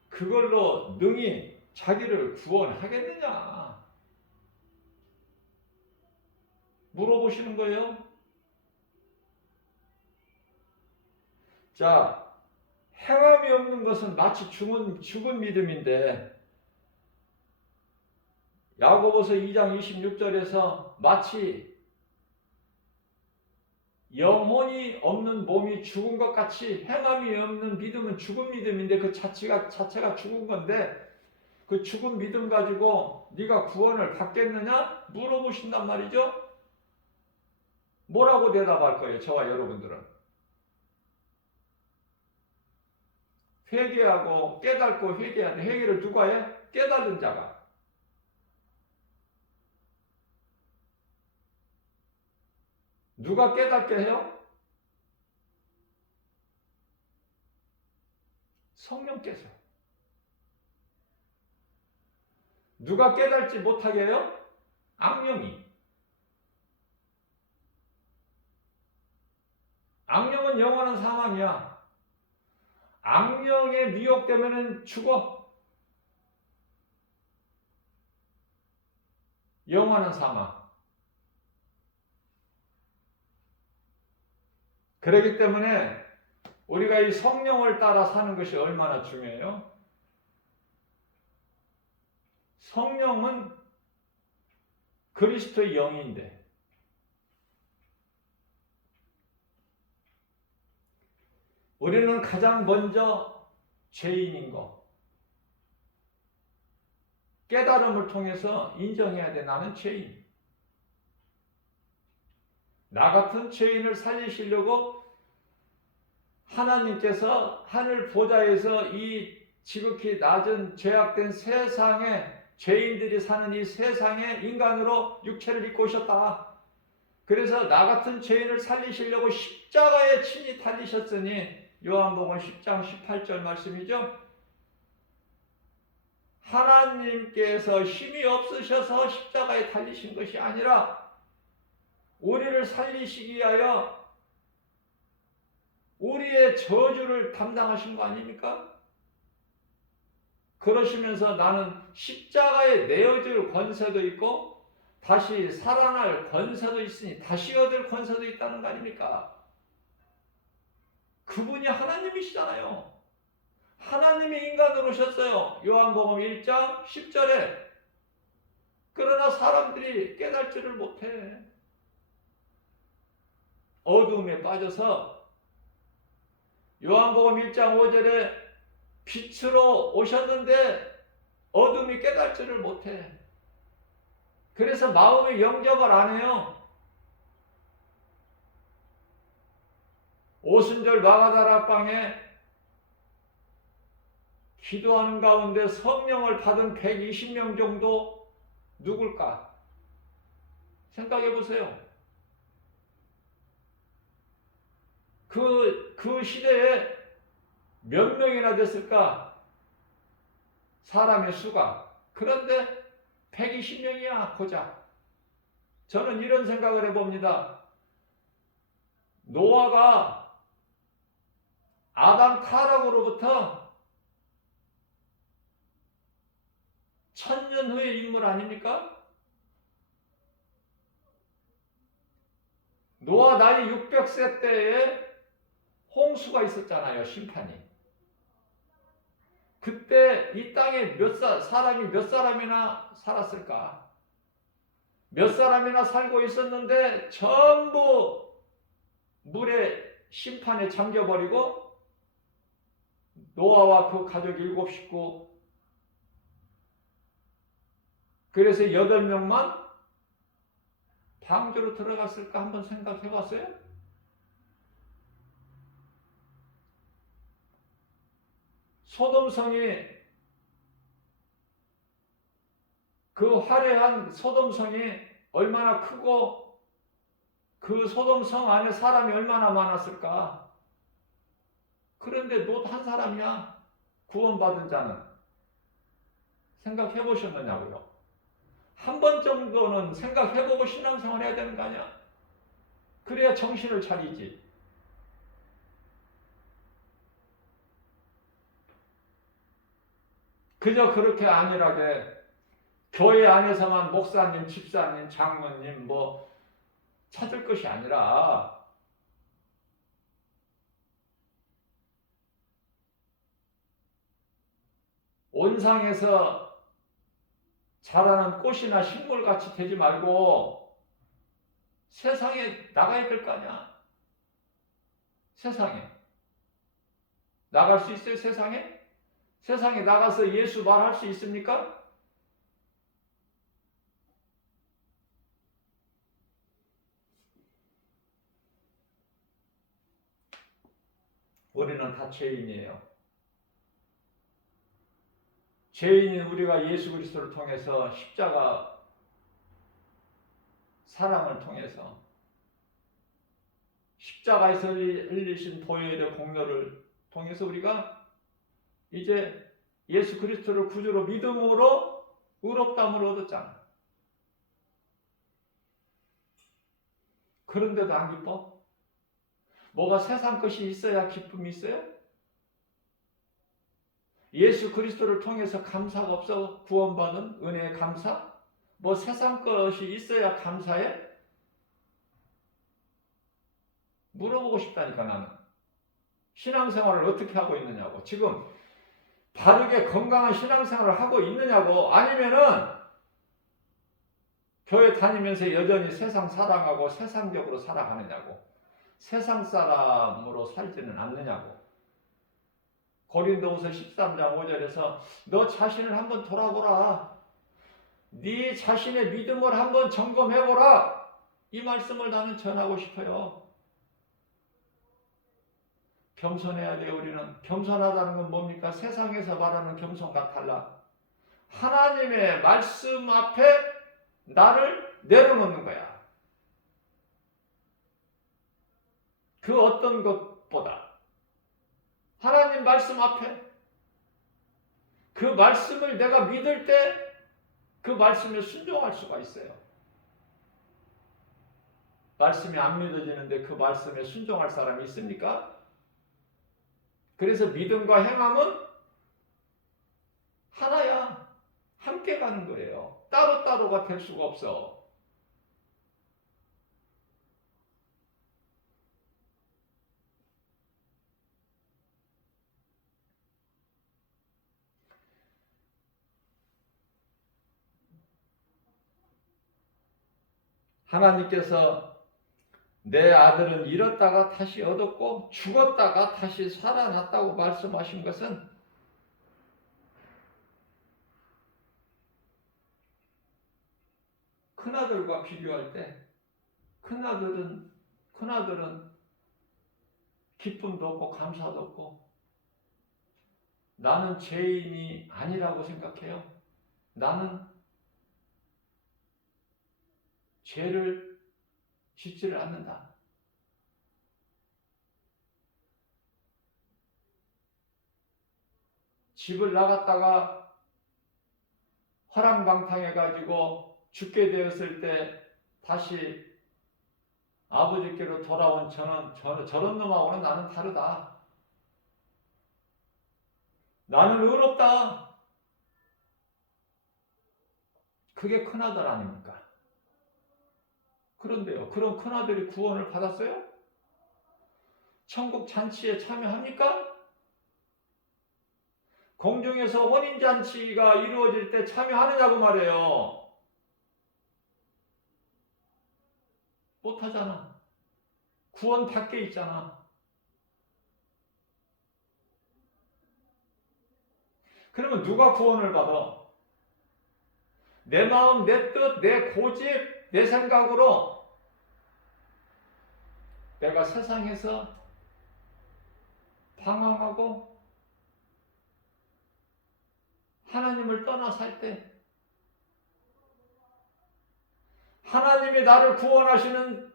그걸로 능히 자기를 구원하겠느냐 물어보시는 거예요. 자, 행함이 없는 것은 마치 죽은 믿음인데, 야고보서 2장 26절에서 마치 영혼이 없는 몸이 죽은 것 같이 행함이 없는 믿음은 죽은 믿음인데 그 자체가 죽은 건데, 그 죽은 믿음 가지고 네가 구원을 받겠느냐 물어보신단 말이죠. 뭐라고 대답할 거예요, 저와 여러분들은? 회개하고 깨닫고 회개하는, 회개를 누가 해? 깨닫는 자가. 누가 깨닫게 해요? 성령께서. 누가 깨닫지 못하게 해요? 악령이. 악령은 영원한 사망이야. 악령에 미혹되면 죽어. 영원한 사망. 그렇기 때문에 우리가 이 성령을 따라 사는 것이 얼마나 중요해요? 성령은 그리스도의 영인데, 우리는 가장 먼저 죄인인 거 깨달음을 통해서 인정해야 돼. 나는 죄인. 나 같은 죄인을 살리시려고 하나님께서 하늘 보좌에서 이 지극히 낮은 죄악된 세상에, 죄인들이 사는 이 세상에 인간으로 육체를 입고 오셨다. 그래서 나 같은 죄인을 살리시려고 십자가에 친히 달리셨으니, 요한복음 10장 18절 말씀이죠. 하나님께서 힘이 없으셔서 십자가에 달리신 것이 아니라 우리를 살리시기 위하여 우리의 저주를 담당하신 거 아닙니까? 그러시면서 나는 십자가에 내어질 권세도 있고 다시 살아날 권세도 있으니 다시 얻을 권세도 있다는 거 아닙니까? 그분이 하나님이시잖아요. 하나님이 인간으로 오셨어요. 요한복음 1장 10절에. 그러나 사람들이 깨닫지를 못해. 어둠에 빠져서 요한복음 1장 5절에 빛으로 오셨는데 어둠이 깨닫지를 못해. 그래서 마음의 영접을 안 해요. 오순절 마가다라 방에 기도하는 가운데 성령을 받은 120명 정도 누굴까? 생각해 보세요. 그 시대에 몇 명이나 됐을까? 사람의 수가. 그런데 120명이야, 고작. 저는 이런 생각을 해봅니다. 노아가 아담 타락으로부터 1000년 후의 인물 아닙니까? 노아 나이 600세 때에 홍수가 있었잖아요. 심판이. 그때 이 땅에 사람이 몇 사람이나 살았을까? 몇 사람이나 살고 있었는데 전부 물의 심판에 잠겨버리고 노아와 그 가족 7식구, 그래서 8명만 방주로 들어갔을까 한번 생각해 봤어요? 소돔성이, 그 화려한 소돔성이 얼마나 크고 그 소돔성 안에 사람이 얼마나 많았을까? 그런데 롯 한 사람이야. 구원받은 자는. 생각해 보셨느냐고요? 한 번 정도는 생각해 보고 신앙생활 해야 되는 거 아니야? 그래야 정신을 차리지. 그저 그렇게 안일하게 교회 안에서만 목사님, 집사님, 장로님 뭐 찾을 것이 아니라 온상에서 자라는 꽃이나 식물같이 되지 말고 세상에 나가야 될 거 아니야. 세상에 나갈 수 있어요? 세상에? 세상에 나가서 예수 말할 수 있습니까? 우리는 다 죄인이에요. 죄인인 우리가 예수 그리스도를 통해서 십자가 사랑을 통해서 십자가에서 흘리신 보혈의 공로를 통해서 우리가 이제 예수 그리스도를 구주로 믿음으로 의롭다함을 얻었잖아. 그런데도 안 기뻐? 뭐가 세상 것이 있어야 기쁨이 있어요? 예수 그리스도를 통해서 감사가 없어? 구원받은 은혜의 감사? 뭐 세상 것이 있어야 감사해? 물어보고 싶다니까 나는. 신앙생활을 어떻게 하고 있느냐고. 지금 바르게 건강한 신앙생활을 하고 있느냐고. 아니면은 교회 다니면서 여전히 세상 사랑하고 세상적으로 살아가느냐고. 세상 사람으로 살지는 않느냐고. 고린도후서 13장 5절에서 너 자신을 한번 돌아보라. 네 자신의 믿음을 한번 점검해보라. 이 말씀을 나는 전하고 싶어요. 겸손해야 돼요. 우리는. 겸손하다는 건 뭡니까? 세상에서 말하는 겸손과 달라. 하나님의 말씀 앞에 나를 내려놓는 거야. 그 어떤 것보다 하나님 말씀 앞에 그 말씀을 내가 믿을 때 그 말씀에 순종할 수가 있어요. 말씀이 안 믿어지는데 그 말씀에 순종할 사람이 있습니까? 그래서 믿음과 행함은 하나야. 함께 가는 거예요. 따로따로가 될 수가 없어. 하나님께서 내 아들은 잃었다가 다시 얻었고 죽었다가 다시 살아났다고 말씀하신 것은 큰아들과 비교할 때 큰아들은 기쁨도 없고 감사도 없고 나는 죄인이 아니라고 생각해요. 나는 죄를 짓지를 않는다. 집을 나갔다가 화랑방탕해가지고 죽게 되었을 때 다시 아버지께로 돌아온 저런 놈하고는 나는 다르다. 나는 의롭다. 그게 큰아들 아닙니까? 그런데요, 그런 큰아들이 구원을 받았어요? 천국 잔치에 참여합니까? 공중에서 혼인잔치가 이루어질 때 참여하느냐고 말해요. 못하잖아. 구원 밖에 있잖아. 그러면 누가 구원을 받아? 내 마음, 내 뜻, 내 고집, 내 생각으로 내가 세상에서 방황하고 하나님을 떠나 살 때 하나님이 나를 구원하시는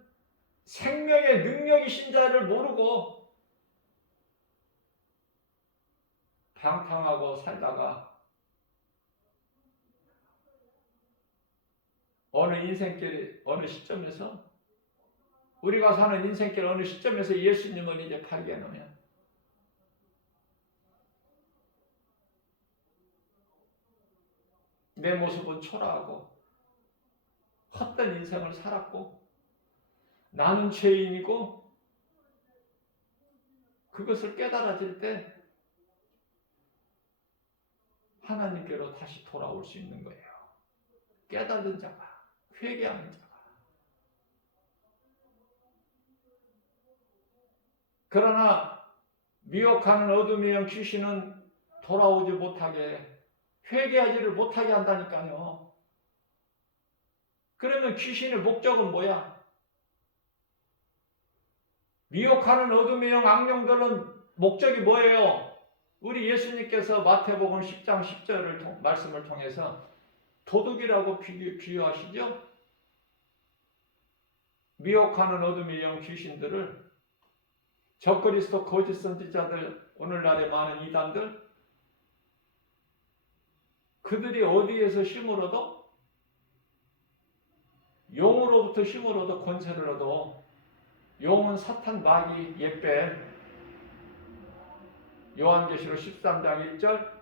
생명의 능력이신 자를 모르고 방탕하고 살다가 어느 인생길 어느 시점에서 우리가 사는 인생길 어느 시점에서 예수님을 이제 발견하면 내 모습은 초라하고 헛된 인생을 살았고 나는 죄인이고 그것을 깨달아질 때 하나님께로 다시 돌아올 수 있는 거예요. 깨닫는 자가, 회개하는 자가. 그러나 미혹하는 어둠의 영 귀신은 돌아오지 못하게, 회개하지를 못하게 한다니까요. 그러면 귀신의 목적은 뭐야? 미혹하는 어둠의 영 악령들은 목적이 뭐예요? 우리 예수님께서 마태복음 10장 10절을 말씀을 통해서 도둑이라고 비유하시죠? 미혹하는 어둠의 영 귀신들을 적그리스도 거짓 선지자들, 오늘날의 많은 이단들, 그들이 어디에서 힘을 얻어? 용으로부터 힘을 얻어 권세를 얻어. 용은 사탄, 마귀, 옛배. 요한계시록 13장 1절,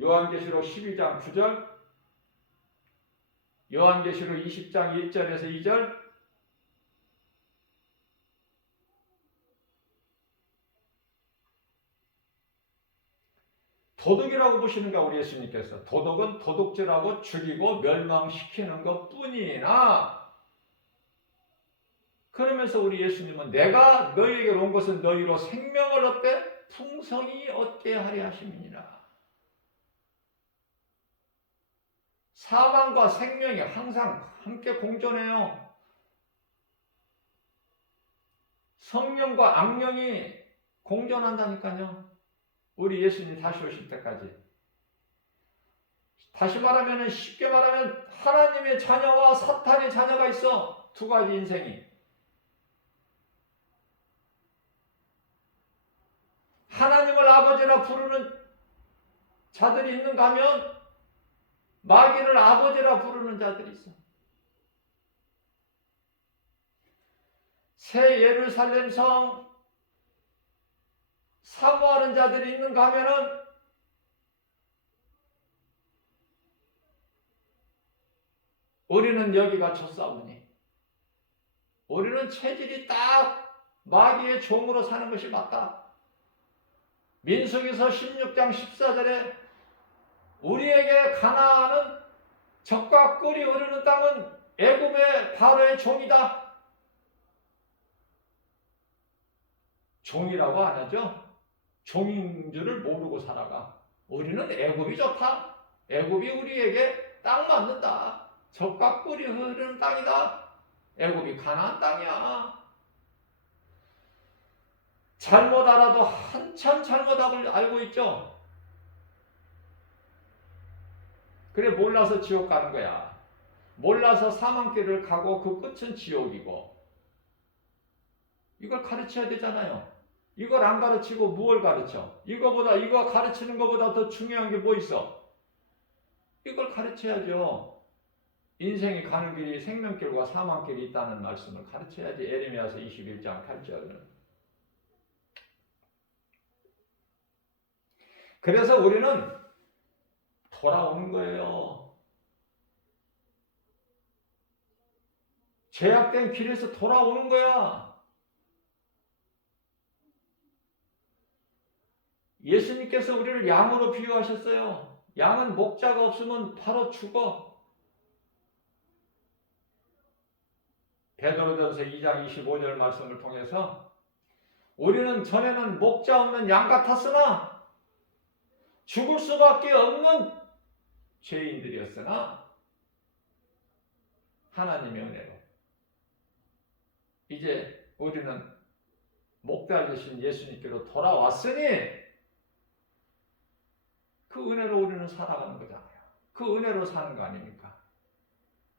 요한계시록 12장 9절, 요한계시록 20장 1절에서 2절, 도둑이라고 보시는가 우리 예수님께서. 도둑은 도둑질하고 죽이고 멸망시키는 것 뿐이나, 그러면서 우리 예수님은 내가 너희에게 온 것은 너희로 생명을 얻되 풍성히 얻게 하려 하심이니라. 사망과 생명이 항상 함께 공존해요. 성령과 악령이 공존한다니까요. 우리 예수님 다시 오실 때까지. 다시 말하면, 쉽게 말하면 하나님의 자녀와 사탄의 자녀가 있어. 두 가지 인생이. 하나님을 아버지라 부르는 자들이 있는가 하면 마귀를 아버지라 부르는 자들이 있어. 새 예루살렘 성 사모하는 자들이 있는가 하면은 우리는 여기가 좋사오니, 우리는 체질이 딱 마귀의 종으로 사는 것이 맞다. 민수기서 16장 14절에 우리에게 가나안은 젖과 꿀이 흐르는 땅은 애굽의 바로의 종이다. 종이라고 안 하죠. 종인 줄을 모르고 살아가. 우리는 애굽이 좋다. 애굽이 우리에게 딱 맞는다. 젖과 꿀이 흐르는 땅이다. 애굽이 가나안 땅이야. 잘못 알아도 한참 잘못을 알고 있죠. 그래 몰라서 지옥 가는 거야. 몰라서 사망길을 가고 그 끝은 지옥이고. 이걸 가르쳐야 되잖아요. 이걸 안 가르치고 무엇을 가르쳐? 이거 가르치는 것보다 더 중요한 게 뭐 있어? 이걸 가르쳐야죠. 인생이 가는 길이 생명길과 사망길이 있다는 말씀을 가르쳐야지. 에레미야서 21장 8절은. 그래서 우리는 돌아오는 거예요. 제약된 길에서 돌아오는 거야. 예수님께서 우리를 양으로 비유하셨어요. 양은 목자가 없으면 바로 죽어. 베드로전서 2장 25절 말씀을 통해서 우리는 전에는 목자 없는 양 같았으나 죽을 수밖에 없는 죄인들이었으나 하나님의 은혜로 이제 우리는 목자 되신 예수님께로 돌아왔으니 그 은혜로 우리는 살아가는 거잖아요. 그 은혜로 사는 거 아닙니까?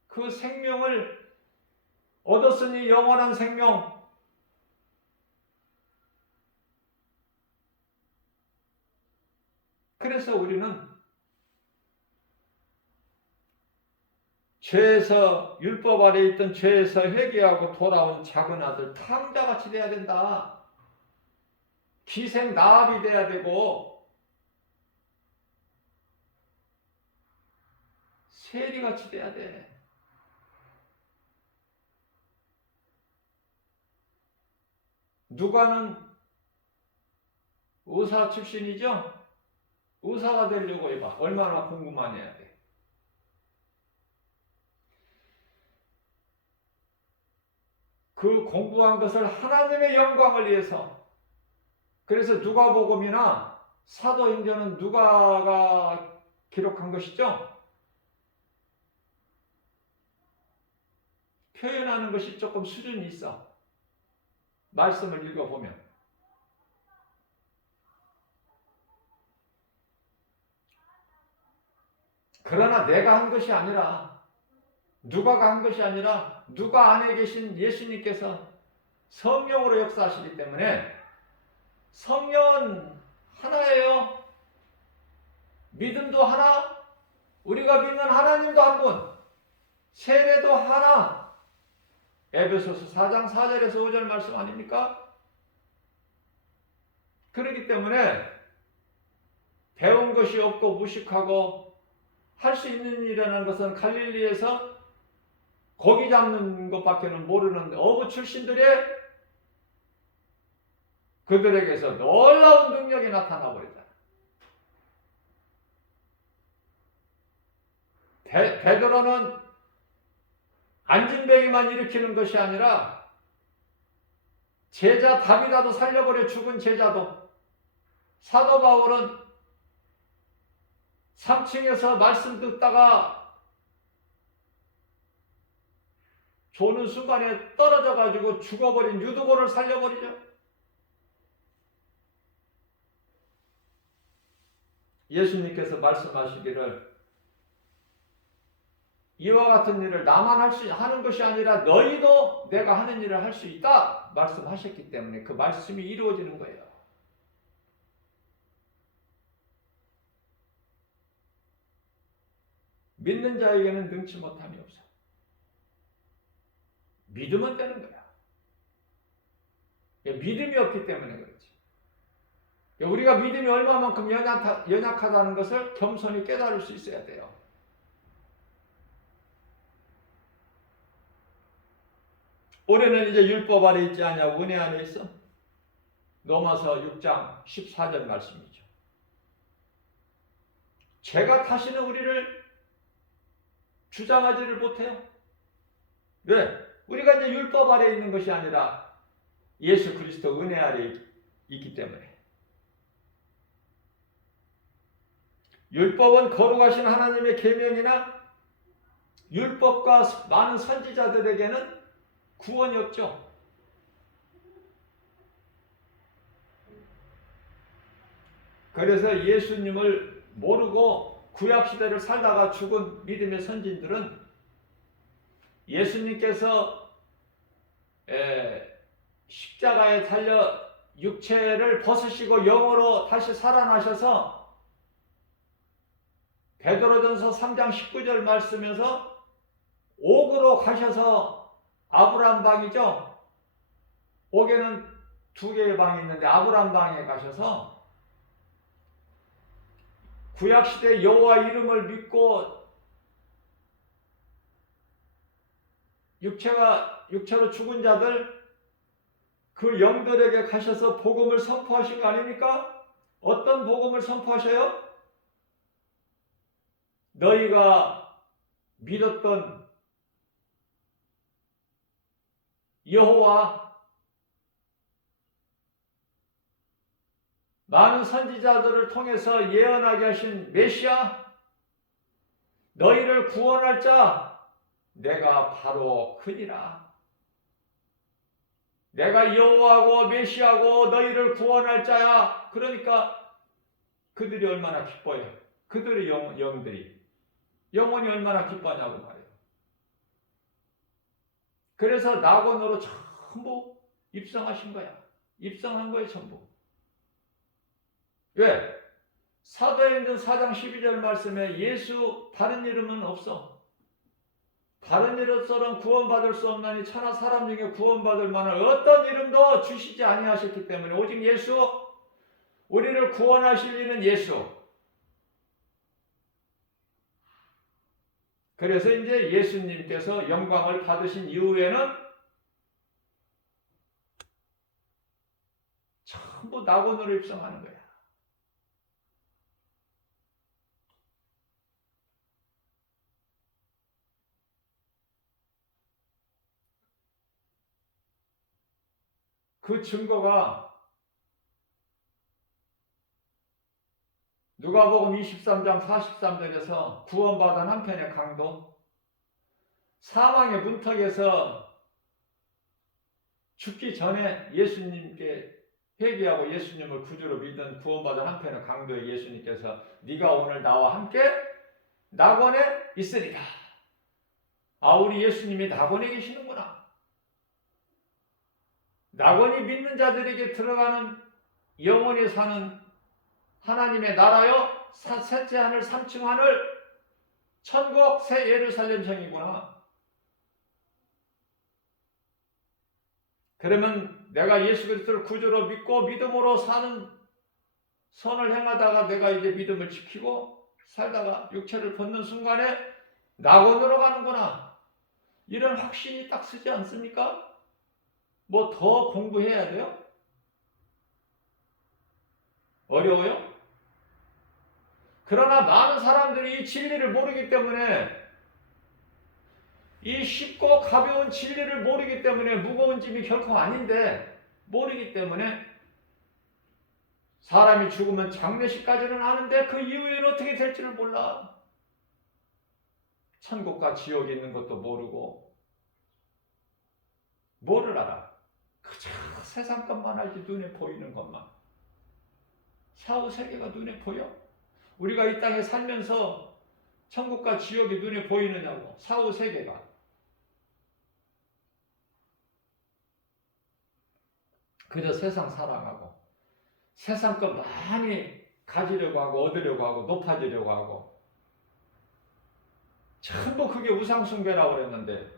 그 생명을 얻었으니 영원한 생명. 그래서 우리는 죄에서 율법 아래 있던 죄에서 회개하고 돌아온 작은 아들 탕자같이 돼야 된다. 기생 나합이 돼야 되고 세리같이 돼야 돼. 누가는 의사 출신이죠? 의사가 되려고 해봐. 얼마나 공부만 해야 돼. 그 공부한 것을 하나님의 영광을 위해서. 그래서 누가복음이나 사도행전은 누가가 기록한 것이죠? 표현하는 것이 조금 수준이 있어. 말씀을 읽어보면. 그러나 내가 한 것이 아니라, 누가가 한 것이 아니라 누가 안에 계신 예수님께서 성령으로 역사하시기 때문에 성령은 하나예요. 믿음도 하나, 우리가 믿는 하나님도 한 분, 세례도 하나. 에베소서 4장 4절에서 5절 말씀 아닙니까? 그렇기 때문에 배운 것이 없고 무식하고 할 수 있는 일이라는 것은 갈릴리에서 고기 잡는 것밖에는 모르는 어부 출신들의 그들에게서 놀라운 능력이 나타나 버리다. 베드로는 안진뱅이만 일으키는 것이 아니라 제자 다비다도 살려버려 죽은 제자도, 사도 바울은 3층에서 말씀 듣다가 조는 순간에 떨어져 가지고 죽어버린 유두고를 살려버리죠. 예수님께서 말씀하시기를 이와 같은 일을 나만 하는 것이 아니라 너희도 내가 하는 일을 할 수 있다 말씀하셨기 때문에 그 말씀이 이루어지는 거예요. 믿는 자에게는 능치 못함이 없어. 믿으면 되는 거야. 믿음이 없기 때문에 그렇지. 우리가 믿음이 얼마만큼 연약하다는 것을 겸손히 깨달을 수 있어야 돼요. 올해는 이제 율법 아래 있지 않냐, 은혜 안에 있어. 로마서 6장 14절 말씀이죠. 죄가 다시는 우리를 주장하지를 못해요. 왜? 우리가 이제 율법 아래 있는 것이 아니라 예수 그리스도 은혜 아래 있기 때문에. 율법은 거룩하신 하나님의 계명이나 율법과 많은 선지자들에게는 구원이 없죠. 그래서 예수님을 모르고 구약시대를 살다가 죽은 믿음의 선진들은 예수님께서 십자가에 달려 육체를 벗으시고 영으로 다시 살아나셔서 베드로전서 3장 19절 말씀에서 옥으로 가셔서 아브라함 방이죠. 옥에는 2개의 방이 있는데 아브라함 방에 가셔서 구약시대 여호와 이름을 믿고 육체로 죽은 자들, 그 영들에게 가셔서 복음을 선포하신 거 아닙니까? 어떤 복음을 선포하셔요? 너희가 믿었던 여호와, 많은 선지자들을 통해서 예언하게 하신 메시아, 너희를 구원할 자 내가 바로 그니라. 내가 여호와고 메시아고 너희를 구원할 자야. 그러니까 그들이 얼마나 기뻐요. 그들의 영들이 영혼이 얼마나 기뻐하냐고 말이에요. 그래서 낙원으로 전부 입성하신 거야. 입성한 거예요, 전부. 왜? 사도행전 4장 12절 말씀에 예수 다른 이름은 없어. 다른 이름으로는 구원받을 수 없나니 천하 사람 중에 구원받을 만한 어떤 이름도 주시지 아니하셨기 때문에 오직 예수, 우리를 구원하실 이는 예수. 그래서 이제 예수님께서 영광을 받으신 이후에는 전부 낙원으로 입성하는 거야. 그 증거가 누가복음 23장 43절에서 구원받은 한편의 강도, 사망의 문턱에서 죽기 전에 예수님께 회개하고 예수님을 구주로 믿은 구원받은 한편의 강도의 예수님께서 네가 오늘 나와 함께 낙원에 있으리라. 아, 우리 예수님이 낙원에 계시는구나. 낙원이 믿는 자들에게 들어가는 영원히 사는 하나님의 나라요, 셋째 하늘, 3층 하늘, 천국, 새 예루살렘 성이구나. 그러면 내가 예수 그리스도를 구주로 믿고 믿음으로 사는 선을 행하다가 내가 이제 믿음을 지키고 살다가 육체를 벗는 순간에 낙원으로 가는구나. 이런 확신이 딱 서지 않습니까? 뭐 더 공부해야 돼요? 어려워요? 그러나 많은 사람들이 이 진리를 모르기 때문에, 이 쉽고 가벼운 진리를 모르기 때문에, 무거운 짐이 결코 아닌데 모르기 때문에 사람이 죽으면 장례식까지는 아는데 그 이후에는 어떻게 될지를 몰라. 천국과 지옥이 있는 것도 모르고 뭐를 알아? 그저 세상 것만 알지, 눈에 보이는 것만. 사후 세계가 눈에 보여? 우리가 이 땅에 살면서 천국과 지옥이 눈에 보이느냐고. 사후 세계가. 그저 세상 사랑하고 세상 것 많이 가지려고 하고 얻으려고 하고 높아지려고 하고, 전부 그게 우상숭배라고 그랬는데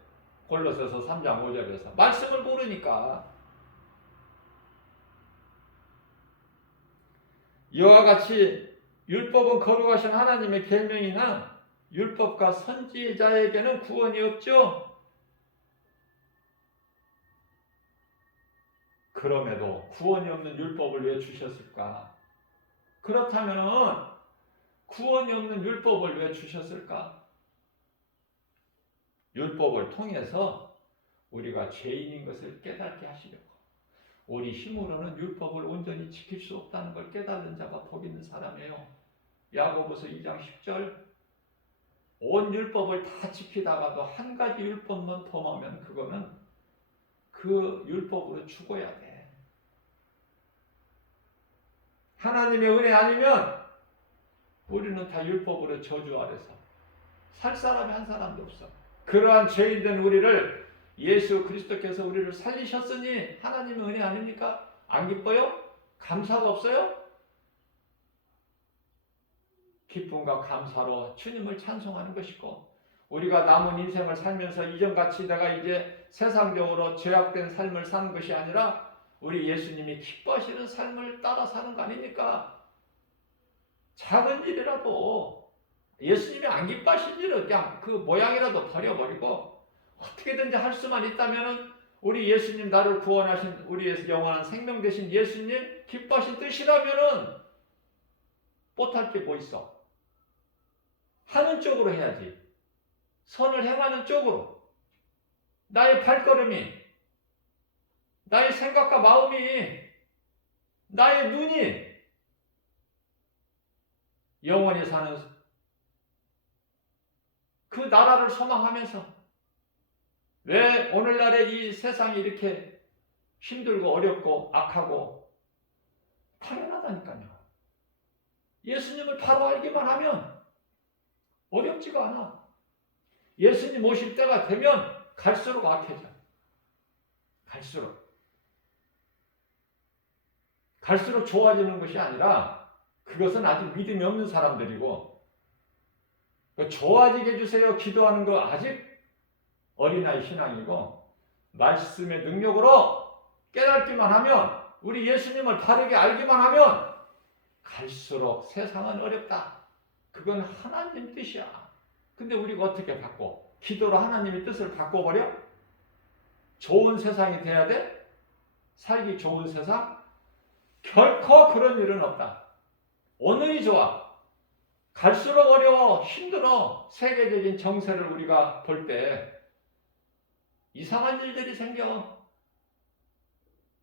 골로새서 3장 5절에서 말씀을 모르니까. 이와 같이 율법은 거룩하신 하나님의 계명이나 율법과 선지자에게는 구원이 없죠. 그럼에도 구원이 없는 율법을 왜 주셨을까? 그렇다면 구원이 없는 율법을 왜 주셨을까? 율법을 통해서 우리가 죄인인 것을 깨닫게 하시려고. 우리 힘으로는 율법을 온전히 지킬 수 없다는 걸 깨닫는 자가 복 있는 사람이에요. 야고보서 2장 10절, 온 율법을 다 지키다가도 한 가지 율법만 범하면 그거는 그 율법으로 죽어야 돼. 하나님의 은혜 아니면 우리는 다 율법으로 저주 아래서 살 사람이 한 사람도 없어. 그러한 죄인된 우리를 예수 그리스도께서 우리를 살리셨으니 하나님의 은혜 아닙니까? 안 기뻐요? 감사가 없어요? 기쁨과 감사로 주님을 찬송하는 것이고, 우리가 남은 인생을 살면서 이전같이 내가 이제 세상적으로 죄악된 삶을 사는 것이 아니라 우리 예수님이 기뻐하시는 삶을 따라 사는 거 아닙니까? 작은 일이라도 예수님이 안 기뻐하신 일은 그냥 그 모양이라도 버려버리고 어떻게든지 할 수만 있다면은 우리 예수님 나를 구원하신 우리의 영원한 생명 되신 예수님 기뻐하신 뜻이라면은 못할 게 뭐 있어? 하는 쪽으로 해야지. 선을 행하는 쪽으로. 나의 발걸음이, 나의 생각과 마음이, 나의 눈이 영원히 사는 그 나라를 소망하면서 왜 오늘날의 이 세상이 이렇게 힘들고 어렵고 악하고 당연하다니까요. 예수님을 바로 알기만 하면 어렵지가 않아. 예수님 오실 때가 되면 갈수록 악해져. 갈수록 좋아지는 것이 아니라 그것은 아직 믿음이 없는 사람들이고 좋아지게 해주세요 기도하는 거 아직 어린아이 신앙이고 말씀의 능력으로 깨닫기만 하면 우리 예수님을 바르게 알기만 하면 갈수록 세상은 어렵다. 그건 하나님 뜻이야. 근데 우리가 어떻게 바꿔? 기도로 하나님의 뜻을 바꿔버려? 좋은 세상이 돼야 돼? 살기 좋은 세상? 결코 그런 일은 없다. 오늘이 좋아. 갈수록 어려워. 힘들어. 세계적인 정세를 우리가 볼 때 이상한 일들이 생겨.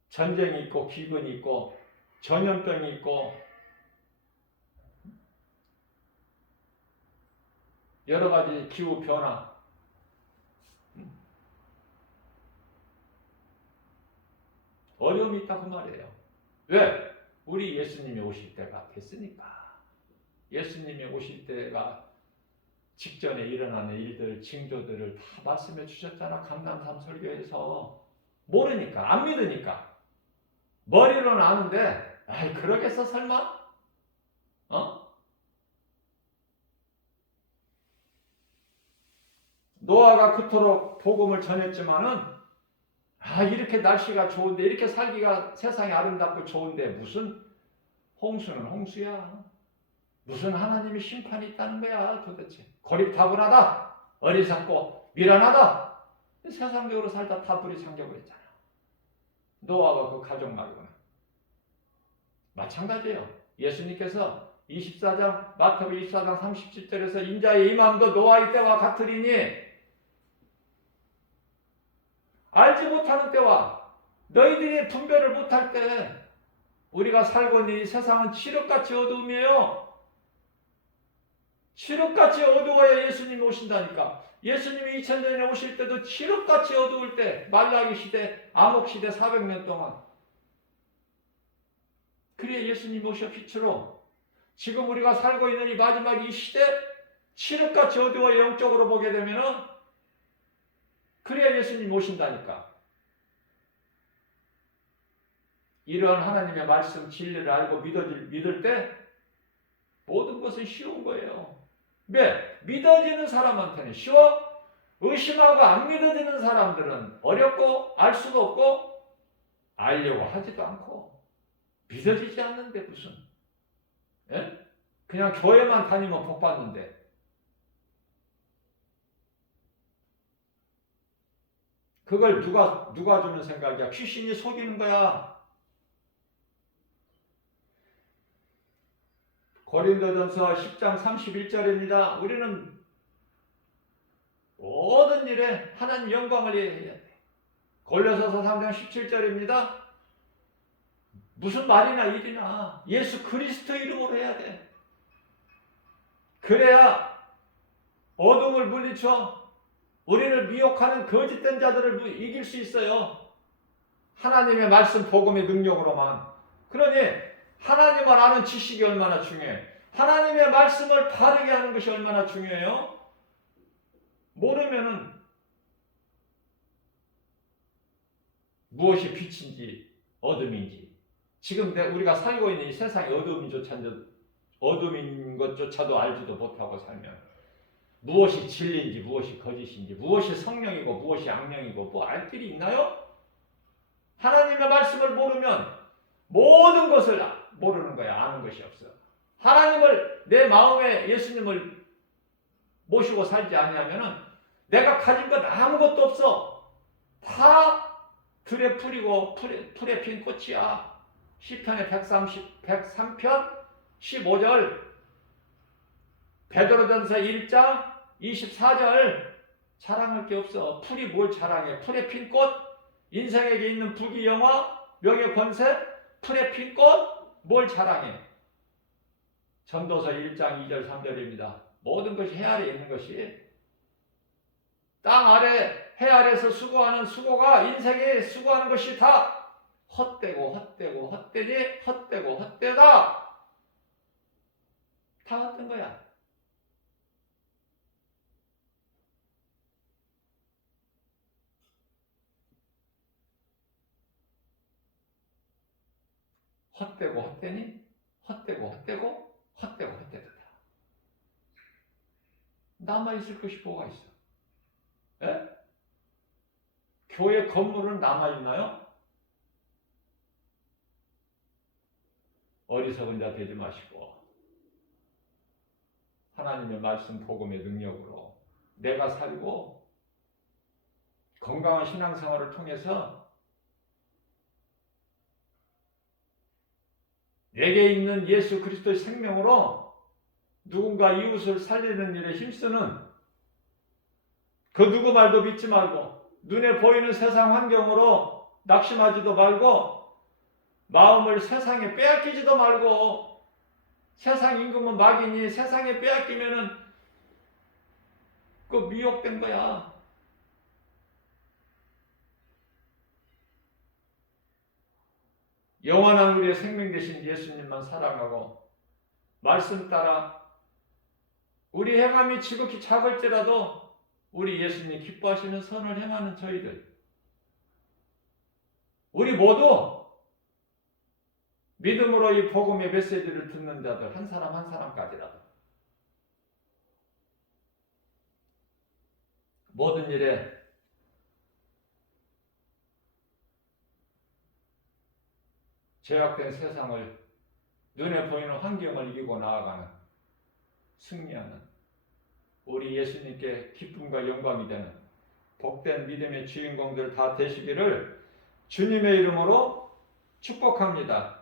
전쟁이 있고 기근이 있고 전염병이 있고 여러 가지 기후 변화. 어려움이 있다 그 말이에요. 왜? 우리 예수님이 오실 때가 됐으니까. 예수님이 오실 때가 직전에 일어나는 일들, 징조들을 다 말씀해 주셨잖아. 강남담 설교에서. 모르니까, 안 믿으니까. 머리로는 아는데, 아이, 그러겠어, 설마? 노아가 그토록 복음을 전했지만은, 이렇게 날씨가 좋은데, 이렇게 살기가 세상이 아름답고 좋은데, 무슨 홍수는 홍수야. 무슨 하나님의 심판이 있다는 거야, 도대체. 고립타분하다, 어리석고, 미련하다. 세상적으로 살다 다 불이 잠겨버렸잖아. 노아가 그 가족 말고는. 마찬가지예요. 예수님께서 24장, 마태복음 24장 37절에서 인자의 임함도 노아의 때와 같으리니 알지 못하는 때와 너희들이 분별을 못할 때 우리가 살고 있는 이 세상은 칠흑같이 어두움이에요. 칠흑같이 어두워야 예수님이 오신다니까. 예수님이 2000년에 오실 때도 칠흑같이 어두울 때 말라기 시대, 암흑 시대 400년 동안 그래야 예수님이 오셔 빛으로. 지금 우리가 살고 있는 이 마지막 이 시대 칠흑같이 어두워 영적으로 보게 되면은 그래야 예수님이 오신다니까. 이러한 하나님의 말씀 진리를 알고 믿을 때 모든 것은 쉬운 거예요. 왜? 믿어지는 사람한테는 쉬워. 의심하고 안 믿어지는 사람들은 어렵고 알 수가 없고 알려고 하지도 않고 믿어지지 않는데 무슨. 예? 그냥 교회만 다니면 복 받는데. 그걸 누가 주는 생각이야? 귀신이 속이는 거야. 고린도전서 10장 31절입니다. 우리는 모든 일에 하나님 영광을 해야 돼. 골로새서 3장 17절입니다. 무슨 말이나 일이나 예수 그리스도 이름으로 해야 돼. 그래야 어둠을 물리쳐 우리를 미혹하는 거짓된 자들을 이길 수 있어요. 하나님의 말씀 복음의 능력으로만. 그러니 하나님을 아는 지식이 얼마나 중요해. 하나님의 말씀을 바르게 하는 것이 얼마나 중요해요. 모르면은 무엇이 빛인지 어둠인지. 지금 우리가 살고 있는 이 세상이 어둠인 것조차도 알지도 못하고 살면 무엇이 진리인지 무엇이 거짓인지 무엇이 성령이고 무엇이 악령이고 뭐 알 길이 있나요? 하나님의 말씀을 모르면 모든 것을 모르는 거야. 아는 것이 없어. 하나님을 내 마음에 예수님을 모시고 살지 아니하면은 내가 가진 것 아무것도 없어. 다 들에 풀이고 풀에 핀 꽃이야. 시편의 103편 15절, 베드로전서 1장 24절, 자랑할 게 없어. 풀이 뭘 자랑해? 풀에 핀 꽃, 인생에게 있는 부귀 영화, 명예 권세, 풀에 핀 꽃, 뭘 자랑해? 전도서 1장 2절 3절입니다. 모든 것이 해 아래 있는 것이, 땅 아래 해 아래서 수고하는 수고가, 인생에 수고하는 것이 다 헛되고 헛되고 헛되니 헛되고 헛되다. 다 헛된 거야. 헛되고 헛되니 헛되고 헛되고 헛되고 헛되다. 남아있을 것이 뭐가 있어? 에? 교회 건물은 남아있나요? 어리석은 자 되지 마시고 하나님의 말씀 복음의 능력으로 내가 살고 건강한 신앙생활을 통해서 내게 있는 예수 그리스도의 생명으로 누군가 이웃을 살리는 일에 힘쓰는 그 누구 말도 믿지 말고 눈에 보이는 세상 환경으로 낙심하지도 말고 마음을 세상에 빼앗기지도 말고, 세상 임금은 막이니 세상에 빼앗기면은 그 미혹된 거야. 영원한 우리의 생명 되신 예수님만 사랑하고 말씀 따라 우리 행함이 지극히 작을지라도 우리 예수님 기뻐하시는 선을 행하는 저희들, 우리 모두 믿음으로 이 복음의 메시지를 듣는 자들 한 사람 한 사람까지라도 모든 일에 죄악된 세상을, 눈에 보이는 환경을 이기고 나아가는, 승리하는 우리 예수님께 기쁨과 영광이 되는 복된 믿음의 주인공들 다 되시기를 주님의 이름으로 축복합니다.